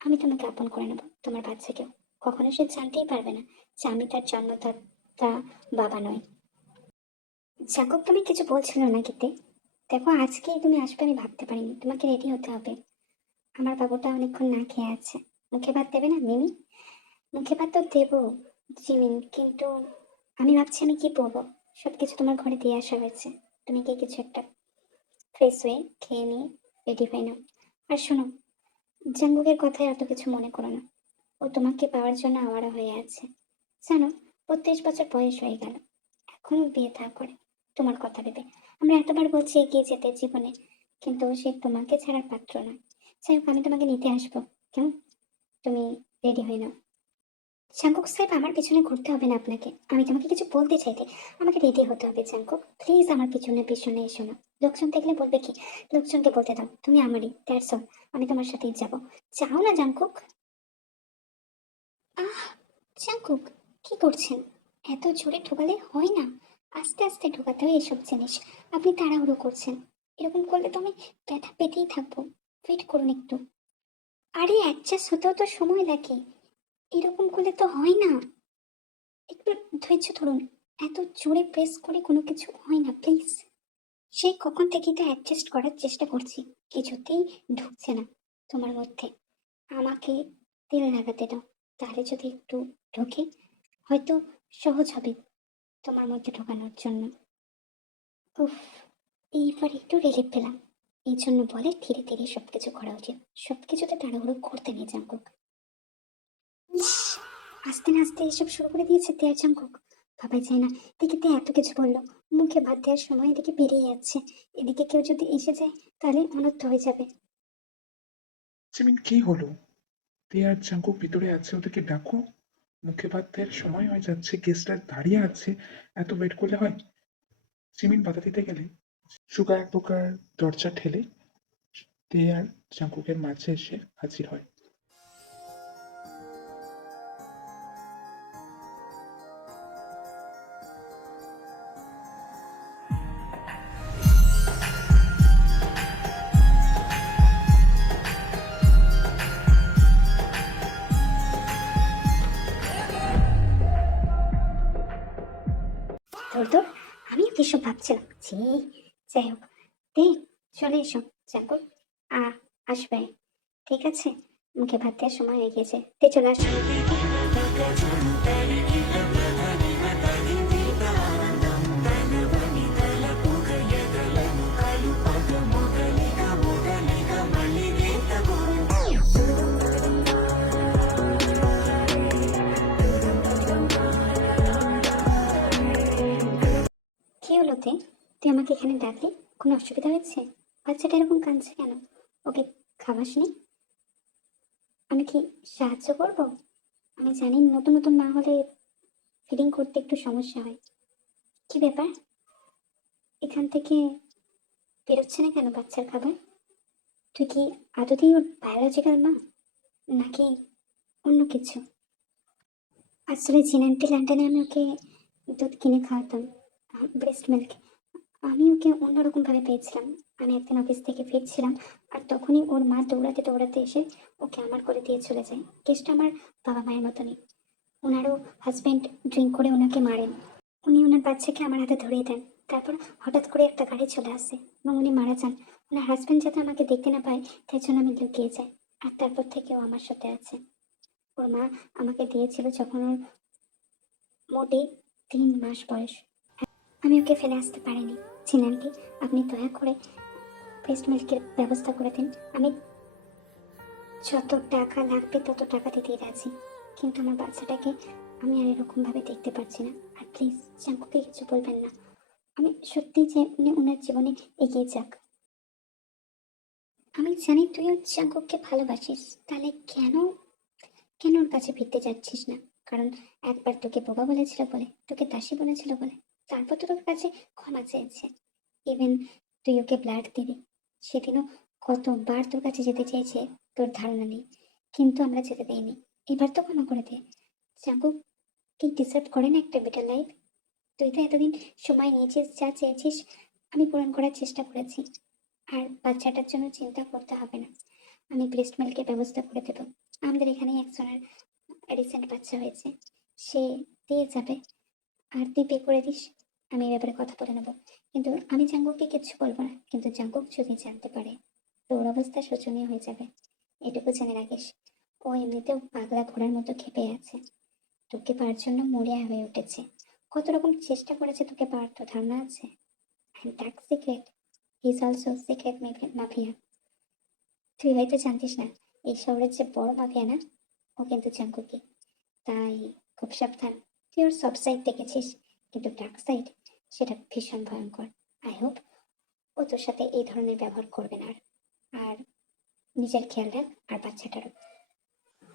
আমি তোমাকে আপন করে নেবো, তোমার বাচ্চাকেও। কখনো সে জানতেই পারবে না যে আমি তার জন্মদাতা বাবা নই। জাগো, তুমি কিছু বলছিল না কিতে? দেখো, আজকেই তুমি আসবে আমি ভাবতে পারিনি। তোমাকে রেডি হতে হবে। আমার বাবুটা অনেকক্ষণ না খেয়ে আছে। মুখে ভাত দেবে না মিমি? মুখে ভাত তো দেবো জিমিন, কিন্তু আমি ভাবছি আমি কি পরবো। সবকিছু তোমার ঘরে দিয়ে আসা হয়েছে, তুমি কি কিছু একটা ফ্রেশ হয়ে খেয়ে নিয়ে রেডি হয়ে নাও। আর শোনো, জাঙ্গুকের কথায় এত কিছু মনে করো না। ও তোমাকে পাওয়ার জন্য আওয়ারা হয়ে আছে। জানো, 32 বছর বয়স হয়ে গেল, এখনো বিয়ে থা করে তোমার কথা ভেবে। আমরা এতবার বলছি এগিয়ে যেতে জীবনে, কিন্তু সে তোমাকে ছাড়ার পাত্র নয়। যাই হোক, আমি তোমাকে নিতে আসবো, কেমন? তুমি রেডি হয়ে নাও। জাঙ্কুক সাহেব, আমার পিছনে ঘুরতে হবে না আপনাকে। আমি তোমাকে কিছু বলতে চাইতে আমাকে রেডি হতে হবে। জাঙ্কুক, প্লিজ আমার পিছনে পিছনে এসো না। লোকজন দেখলে বলবে কি? লোকজনকে বলতে দাও তুমি আমারই, দ্যাটস অল। আমি তোমার সাথেই যাবো। যাও না জাঙ্কুক। আহ, জাঙ্কুক, কি করছেন? এত জোরে ঢোকালে হয় না, আস্তে আস্তে ঢোকাতে হয় এসব জিনিস। আপনি তাড়াহুড়ো করছেন। এরকম করলে তো আমি ব্যথা পেতেই থাকবো। ওয়েট করুন একটু। আরে অ্যাডজাস্ট হতেও তো সময় লাগে, এরকম করলে তো হয় না। একটু ধৈর্য ধরুন। এত জোরে প্রেস করে কোনো কিছু হয় না, প্লিজ। সেই কখন থেকেই তো অ্যাডজাস্ট করার চেষ্টা করছি, কিছুতেই ঢুকছে না তোমার মধ্যে। আমাকে তেল লাগাতে দাও, তাহলে যদি একটু ঢোকে, হয়তো সহজ হবে তোমার মধ্যে ঢোকানোর জন্য। উফ, এইবার একটু রিলিফ পেলাম। এই জন্য বলে ধীরে ধীরে সবকিছু করা উচিত। সবকিছুতে তাড়াহুড়ো করতে নেই জাঙ্কুক। ইস, আস্তে না আস্তে এসব শুরু করে দিয়েছে দেয়ার জাঙ্কুক। ভাবাই যায় না, এদিকে তে এত কিছু বললো, মুখে ভাত দেওয়ার সময় এদিকে বেরিয়ে যাচ্ছে। এদিকে কেউ যদি এসে যায় তাহলে অনর্থ হয়ে যাবে। জিমিন, কি হলো? তে আর জাঙ্কুক ভিতরে আছে, ওদেরকে ডাকো। মুখে ভাত দেওয়ার সময় হয়ে যাচ্ছে, গেস্টরা দাঁড়িয়ে আছে, এত ওয়েট করলে হয়? জিমিন বাধা দিতে গেলে সুগা এক প্রকার দরজা ঠেলে তে আর জাঙ্কুকের মাঝে এসে হাজির হয়। ধর ধর, আমিও কিসব ভাবছিলাম, ছি। যাই হোক, তে চলে এসো জাঙ্কুক। আ আসবে, ঠিক আছে? মুখে ভাত দেওয়ার সময় হয়ে গেছে, তে চলে আসো। কি হলো তে? তুই আমাকে এখানে ডাকলি, কোনো অসুবিধা হয়েছে? বাচ্চাটা এরকম কাঁদছে কেন? ওকে খাওয়াসনি? আমি কি সাহায্য করব? আমি জানি নতুন নতুন না হলে ফিডিং করতে একটু সমস্যা হয়। কি ব্যাপার, এখান থেকে বেরোচ্ছে না কেন বাচ্চার খাবার? তুই কি আদতেই ওর বায়োলজিক্যাল মা, নাকি অন্য কিছু? আসলে জিনান্টি লন্ডনে আমি ওকে দুধ কিনে খাওয়াতাম, ব্রেস্ট মিল্ক। আমি ওকে অন্যরকম ভাবে পেয়েছিলাম। আমি একদিন অফিস থেকে ফিরছিলাম, আর তখনই ওর মা দৌড়াতে দৌড়াতে এসে ওকে আমার করে দিয়ে চলে যায়। কেসটা আমার বাবা মায়ের মতনই। ওনারও হাজবেন্ড ড্রিঙ্ক করে ওনাকে মারেন। উনি ওনার বাচ্চাকে আমার হাতে ধরিয়ে দেন। তারপর হঠাৎ করে একটা গাড়ি চলে আসে এবং উনি মারা যান। ওনার হাজবেন্ড যাতে আমাকে দেখতে না পায় তাই জন্য আমি লুকিয়ে যাই। আর তারপর থেকেও আমার সাথে আছে। ওর মা আমাকে দিয়েছিল যখন ওর মোটে 3 মাস বয়স। আমি ওকে ফেলে আসতে পারিনি। চিনান্টি, আপনি দয়া করে ব্রেস্ট মিল্কের ব্যবস্থা করে দিন। আমি যত টাকা লাগবে তত টাকা দিতেই রাজি, কিন্তু আমার বাচ্চাটাকে আমি আর এরকম ভাবে দেখতে পারছি না। আর প্লিজ জাঙ্কুকে কিছু বলবেন না। আমি সত্যিই চাই উনি ওনার জীবনে এগিয়ে যাক। আমি জানি তুইও জাঙ্কুককে ভালোবাসিস, তাহলে কেন কেন ওর কাছে ফিরতে যাচ্ছিস না? কারণ একবার তোকে বোবা বলেছিল বলে, তোকে দাসী বলেছিল বলে, তারপর তো তোর কাছে ক্ষমা চেয়েছে। ইভেন তুই ওকে ব্লাড দিবি, সেদিনও কতবার তোর কাছে যেতে চেয়েছে তোর ধারণা নেই, কিন্তু আমরা যেতে দেইনি। এবার তো ক্ষমা করে দে। জাঙ্কুক কি ডিসার্ভ করে না একটা বেটার লাইফ? তুই তো এতদিন সময় নিয়েছিস, যা চেয়েছিস আমি পূরণ করার চেষ্টা করেছি। আর বাচ্চাটার জন্য চিন্তা করতে হবে না, আমি ব্রেস্ট মিল্কের ব্যবস্থা করে দেবো। আমাদের এখানেই একজনের রিসেন্ট বাচ্চা হয়েছে, সে দিয়ে যাবে। আর তুই পে করে দিস, আমি এই ব্যাপারে কথা বলে নেবো। কিন্তু আমি জাঙ্কুককে কিচ্ছু বলবো না, কিন্তু জাঙ্কুক যদি জানতে পারে তোর অবস্থা শোচনীয় হয়ে যাবে, এটুকু জেনে রাখিস। ও এমনিতেও পাগলা ঘোড়ার মতো খেপে আছে, তোকে পাওয়ার জন্য মরিয়া হয়ে উঠেছে। কত রকম চেষ্টা করেছে তোকে পাওয়ার, তো ধারণা আছে? And that secret, he is also secret mafia. তুই হয়তো জানতিস না, এই শহরের যে বড় মাফিয়া না, ও কিন্তু জাঙ্কুকি। তাই খুব সাবধান। তুই ওর সব সাইড দেখেছিস, কিন্তু ডার্ক সাইড সেটা ভীষণ ভয়ঙ্কর। আই হোপ ও তোর সাথে এই ধরনের ব্যবহার করবে না আর। আর নিজের খেয়াল রাখ, আর বাচ্চাটারও।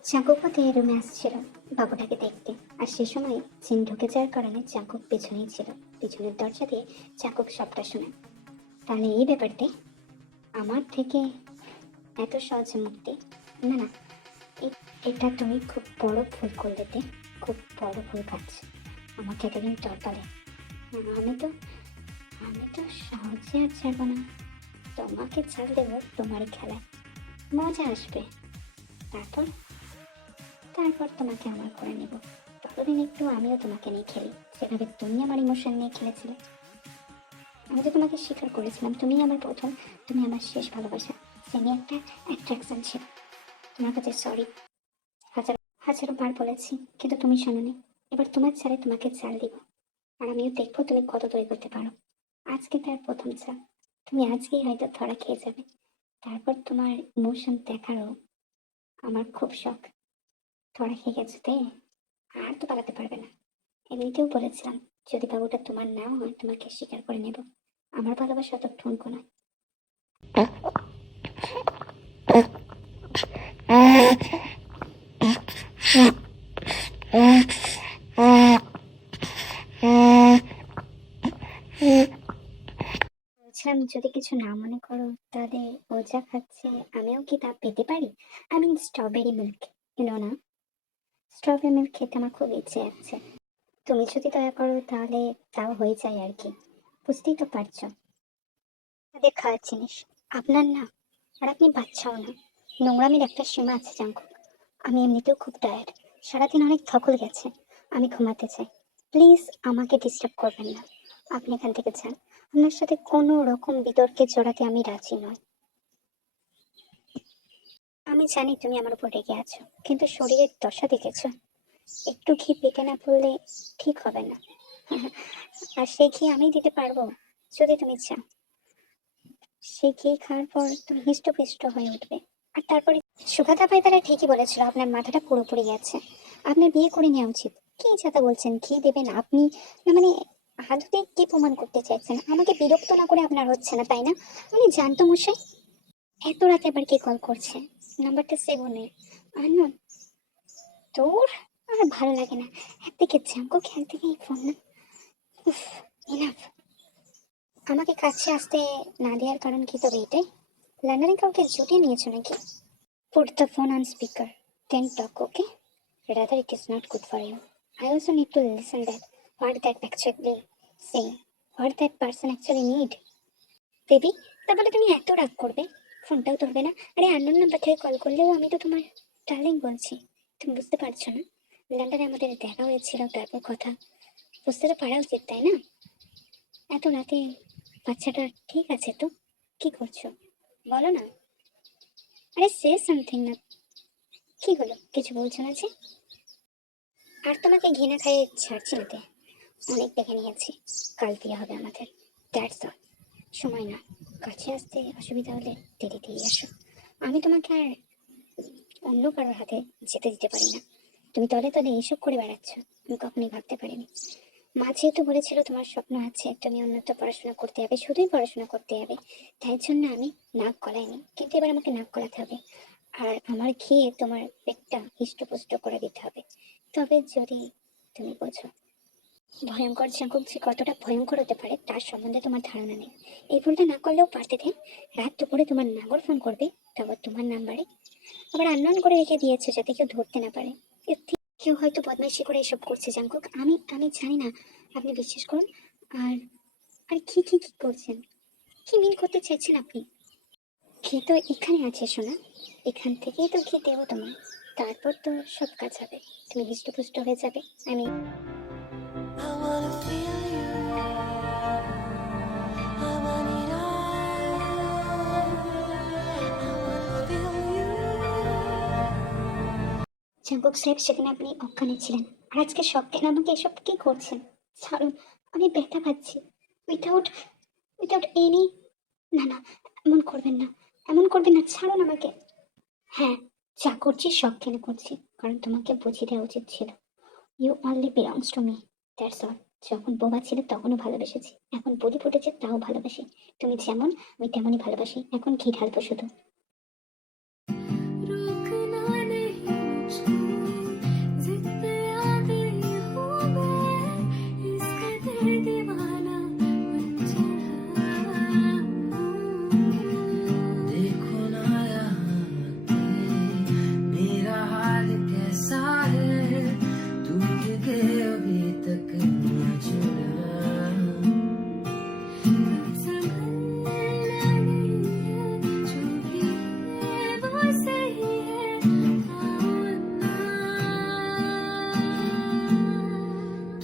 জাঙ্কুক পথে রুমে আসছিল বাবুটাকে দেখতে, আর সে সময় জিন ঢুকে যাওয়ার কারণে জাঙ্কুক পেছনেই ছিল। পিছনের দরজা দিয়ে জাঙ্কুক সবটা শুনে। তাহলে এই ব্যাপারতে আমার থেকে এত সহজে মুক্তি? না না, এটা তুমি খুব বড় ভুল করলে তে, খুব বড় ভুল কাজ। আমাকে এতদিন টরকালে। আমি তো আমি তো সহজে আর ছাড়বো না। তোমাকে ছাড় দেবো তোমার খেলায়, মজা আসবে। তারপর তারপর তোমাকে আমার করে নেব। ততদিন একটু আমিও তোমাকে নিয়ে খেলি, যেভাবে তুমি আমার ইমোশন নিয়ে খেলেছিলে। আমি তো তোমাকে স্বীকার করেছিলাম, তুমি আমার প্রথম, তুমি আমার শেষ ভালোবাসা। সেমি একটা অ্যাট্রাকশন ছিল। তোমার কাছে সরি হাজারো হাজারো বার বলেছি, কিন্তু তুমি শোনোনি। এবার তোমার ছাড়ে তোমাকে চাল দিব, আর আমিও দেখবো তুমি কত তৈরি করতে পারো। আজকে তার প্রথম চাল, তুমি আজকেই হয়তো ধরা খেয়ে যাবে। তারপর তোমার ইমোশন দেখারও আমার খুব শখ। ধরা খেয়ে গেছে তে, আর তো পালাতে পারবে না। এমনিতেও বলেছিলাম, যদি বাবুটা তোমার নাও হয় তোমাকে স্বীকার করে নেব। আমার ভালোবাসা তো ঠুনকো নয়। বলছিলাম, যদি কিছু না মনে করো, তাহলে ও যা খাচ্ছে আমিও কি তা পেতে পারি? আই মিন স্ট্রবেরি মিল্ক, না? স্ট্রবেরি মিল্ক খেতে আমার খুব ইচ্ছে আছে। তুমি যদি দয়া করো তাহলে তাও হয়ে যায় আর কি, বুঝতেই তো পারছো। তাদের খাওয়ার জিনিস আপনার না, আর আপনি বাচ্চাও না। নোংরামির একটা সীমা আছে জাঙ্কুক। আমি এমনিতেও খুব টায়ার্ড, সারাদিন অনেক ধকল গেছে, আমি ঘুমাতে চাই। প্লিজ আমাকে ডিস্টার্ব করবেন না, আপনি এখান থেকে যান। আপনার সাথে কোনো রকম বিতর্কে জড়াতে আমি রাজি নই। আমি জানি তুমি আমার উপর রেগে আছো, কিন্তু শরীরের দশা দেখেছো? একটু ঘি পেটে না পড়লে ঠিক হবে না। আর সেই ঘি আমি দিতে পারবো, যদি তুমি চাও। সেই ঘি খাওয়ার পর তুমি হৃষ্টপুষ্ট হয়ে উঠবে। আর তারপরে সুগাতা ভাই তারা ঠিকই বলেছিল, আপনার মাথাটা পুরোপুরি গেছে, আপনার বিয়ে করে নেওয়া উচিত। কি যাতা বলছেন, ঘি দেবেন আপনি? না মানে হাজতে কি প্রমাণ করতে চাইছেন? আমাকে বিরক্ত না করে আপনার হচ্ছে না, তাই না? আমি জানতো মশাই। এত রাতে আবার কে কল করছে? নাম্বারটা সেভ নেই। আননোন। তোর আর ভালো লাগে না, একদিকে জাঙ্কো, একদিকে এই ফোন না। উফ, ইনাফ। আমাকে কাছে আসতে না দেওয়ার কারণ কি তবে এটাই? লন্ডনে কাউকে জুটিয়ে নিয়েছো নাকি? Put the phone on speaker, then talk, okay? Rather, it is not good for you. I also need to listen that what that actually saying, what that person actually need. Baby, তাহলে তুমি এত রাগ করবে, ফোনটাও ধরবে না? আরে unknown number থেকে কল করলেও আমি তো তোমার ডার্লিং বলছি, তুমি বুঝতে পারছো না? লন্ডনে আমাদের দেখা হয়েছিল, তারপর কথা, বুঝতে তো পারা উচিত, তাই না? এত রাতে বাচ্চাটা ঠিক আছে তো? কি করছো বলো না? আরে সে সামথিং না। কি হলো, কিছু বলছো না যে? আর তোমাকে ঘৃণা খাইয়ে ছাড়ছি না তে, অনেক দেখে নিয়েছি। কাল বিয়ে হবে আমাদের, দ্যাটস অল। সময় না, কাছে আসতে অসুবিধা হলে দেরিতেই আসো। আমি তোমাকে আর অন্য কারোর হাতে যেতে দিতে পারি না। তুমি তলে তলে এইসব করে বেড়াচ্ছ, আমি কখনোই ভাবতে পারিনি। মা যেহেতু বলেছিল তোমার স্বপ্ন আছে, তুমি অন্যত্র পড়াশোনা করতে হবে, শুধুই পড়াশোনা করতে হবে, তাই জন্য আমি নাক গলাইনি। কিন্তু এবার আমাকে নাক গলাতে হবে, আর আমার খেয়ে তোমার পেটটা হিষ্টপুষ্ট করে দিতে হবে। তবে যদি তুমি বোঝো ভয়ঙ্কর জাঙ্কুক যে কতটা ভয়ঙ্কর হতে পারে তার সম্বন্ধে তোমার ধারণা নেই। এই ভুলটা না করলেও পারতে थे। রাত দুপুরে তোমার নাগর ফোন করবে, তারপর তোমার নাম্বারে, আবার আননোন করে রেখে দিয়েছে যাতে কেউ ধরতে না পারে। কেউ হয়তো বদমাইশি করে এসব করছে জাঙ্কুক, আমি আমি জানি না। আপনি বিশ্বাস করুন। আর আর কি করছেন? কি মিন করতে চাইছেন আপনি? ঘি তো এখানে আছে সোনা, এখান থেকেই তো ঘি দেবো তোমায়। তারপর তো সব কাজ হবে, তুমি হৃষ্টপুষ্ট হয়ে যাবে। আমি I wanna feel you. I want it all. I wanna feel you. Jungkook সাহেব, সেদিন আপনি অজ্ঞানে ছিলেন, আর আজকে সজ্ঞান আমাকে এসব কি করছেন? ছাড়ুন, আমি ব্যথা পাচ্ছি। উইথাউট উইথাউট এনি, না না, এমন করবেন না, এমন করবেন না, ছাড়ুন আমাকে। হ্যাঁ, যা করছি সজ্ঞানে করছি, কারণ তোমাকে বুঝিয়ে দেওয়া উচিত ছিল। You only belongs to me, that's all. যখন বোবা ছিলে তখনও ভালোবেসেছি, এখন বলি ফুটেছে তাও ভালোবাসি। তুমি যেমন, আমি তেমনই ভালোবাসি। এখন ঘি ঢালবো শুধু। रुकना नहीं मुझको, जिद पे आ गई हूँ मैं, इस कदर दीवाना बन चढ़ा हूँ। देखो ना यहाँ के मेरा हाल कैसा है, टूट के अभी तक ना जुड़ा। संभलना नहीं है, जो भी है वो सही है, आओ ना।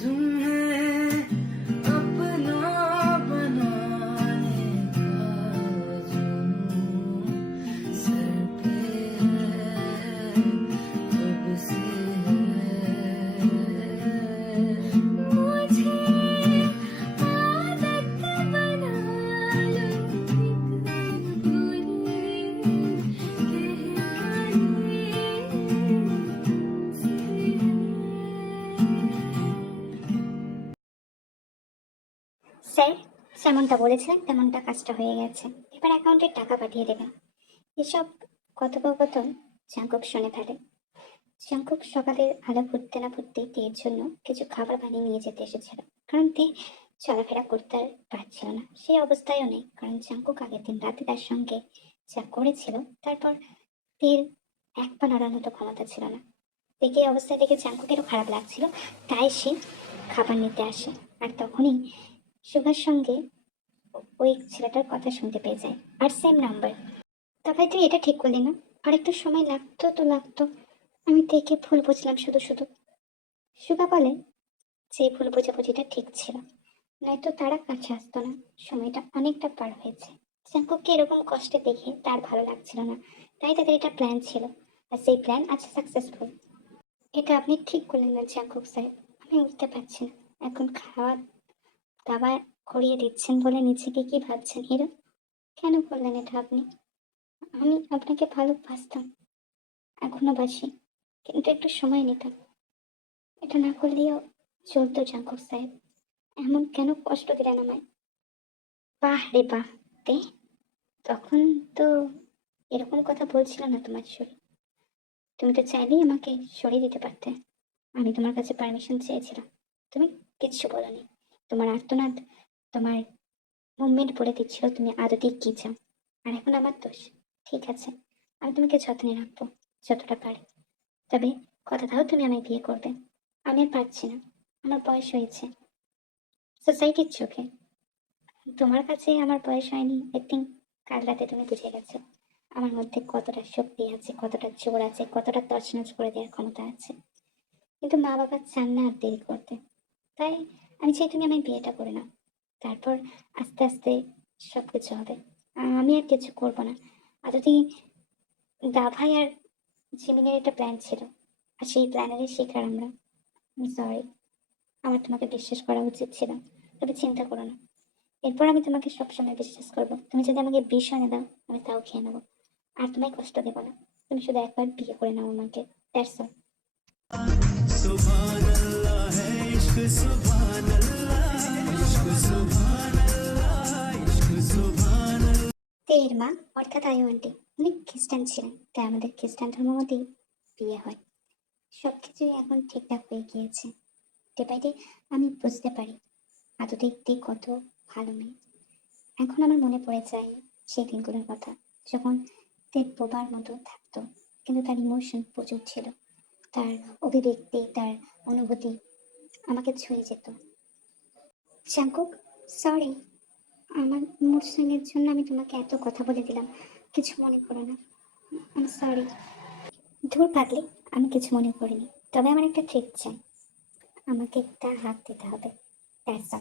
तुम्हें अपना बनाने का जुनून सर पे है, कब से है। मुझे आदत बना लो एक बुरी স্যার, যেমনটা বলেছিলেন তেমনটা কাজটা হয়ে গেছে, এবার অ্যাকাউন্টে টাকা পাঠিয়ে দেবেন। এসব কথোপকথন জাঙ্কুক শুনে ফেলে। জাঙ্কুক সকালের আলো ফুটতে না ফুটতেই তের জন্য কিছু খাবার বানিয়ে নিয়ে যেতে এসেছিল, কারণ তে চলাফেরা করতে আর পারছিল না, সেই অবস্থায়ও নেই, কারণ জাঙ্কুক আগের দিন রাতে তার সঙ্গে যা করেছিল, তারপর তের এক পা নাড়ানোর তো ক্ষমতা ছিল না। দেখে এই অবস্থায় দেখে জাঙ্কুকেরও খারাপ লাগছিল, তাই সে খাবার নিতে আসে। আর তখনই সুভার সঙ্গে ওই ছেলেটার কথা শুনতে পেয়ে যায়, আর সেম নাম্বার। তবে তুই এটা ঠিক করলি না, আর একটু সময় লাগতো তো লাগতো, আমি দেখে ভুল বুঝলাম শুধু শুধু। সুগা বলে যে এই ভুল বোঝাবুঝিটা ঠিক ছিল, নয়তো তারা কাছে আসতো না। সময়টা অনেকটা পার হয়েছে। জাঙ্কুককে এরকম কষ্টে দেখে তার ভালো লাগছিল না, তাই তাদের এটা প্ল্যান ছিল, আর সেই প্ল্যান আজ সাকসেসফুল। এটা আপনি ঠিক করলেন না জাঙ্কুক সাহেব, আমি উঠতে পারছি না। এখন খাওয়া দাওয়া করিয়ে দিচ্ছেন বলে নিজেকে কি ভাবছেন হিরো? কেন করলেন এটা আপনি? আমি আপনাকে ভালোবাসতাম, এখনো বাসি, কিন্তু একটু সময় নিতাম। এটা না করলেও চলতো জাঙ্কুক সাহেব, এমন কেন কষ্ট দিলেন আমায়? বাহ রে বাহ। তে তখন তো এরকম কথা বলছিল না তোমার শরীর, তুমি তো চাইলেই আমাকে সরিয়ে দিতে পারতে। আমি তোমার কাছে পারমিশন চেয়েছিলাম, তুমি কিচ্ছু বলনি। তোমার আর্তনাদ, তোমার মুভমেন্ট বলে দিচ্ছিল তুমি আদতে কি চাও। আর এখন আমার দোষ, ঠিক আছে, আমি তোমাকে যত্নে রাখবো যতটা পারি। তবে কথা দাও তুমি আমায় বিয়ে করবে। আমি আর পারছি না, আমার বয়স হয়েছে সোসাইটির চোখে। তোমার কাছে আমার বয়স হয়নি, আই থিঙ্ক কাল রাতে তুমি বুঝে গেছো আমার মধ্যে কতটা শক্তি আছে, কতটা জোর আছে, কতটা তছনছ করে দেওয়ার ক্ষমতা আছে। কিন্তু মা বাবা চান না আর দেরি করতে, তাই আমি চাই তুমি আমায় বিয়েটা করে নাও। তারপর আস্তে আস্তে সবকিছু হবে। আমি আর কিছু করবো না। আর যদি দাভাই আর জিমিনের একটা প্ল্যান ছিল, আর সেই প্ল্যানেরই শিকার আমরা। সরি, আমার তোমাকে বিশ্বাস করা উচিত ছিল, তবে চিন্তা করো না, এরপর আমি তোমাকে সবসময় বিশ্বাস করবো। তুমি যদি আমাকে বিষ এনে দাও আমি তাও খেয়ে নেবো, আর তোমায় কষ্ট দেবো না। তুমি শুধু একবার বিয়ে করে নাও আমাকে, দ্যাটস অল। এর মা অর্থাৎ আয়ু আন্টি উনি খ্রিস্টান ছিলেন, তাই আমাদের খ্রিস্টান ধর্ম মতেই বিয়ে হয়। সবকিছুই এখন ঠিকঠাক হয়ে গিয়েছে। ডে বাই ডে আমি বুঝতে পারি আদৌ দেখতে কত ভালো মেয়ে। এখন আমার মনে পড়ে যায় সেই দিনগুলোর কথা, যখন দেব বোবার মতো থাকতো, কিন্তু তার ইমোশন প্রচুর ছিল। তার অভিব্যক্তি, তার অনুভূতি আমাকে ছুঁয়ে যেত। জাঙ্কুক, সরি, আমার মুড সুইংয়ের জন্য আমি তোমাকে এত কথা বলে দিলাম। কিছু মনে করো না। আমি সরি। ধুর পাগলি, আমি কিছু মনে করিনি। তবে আমার একটা ট্রিট চাই। আমাকে একটা হাত দিতে হবে। That's all.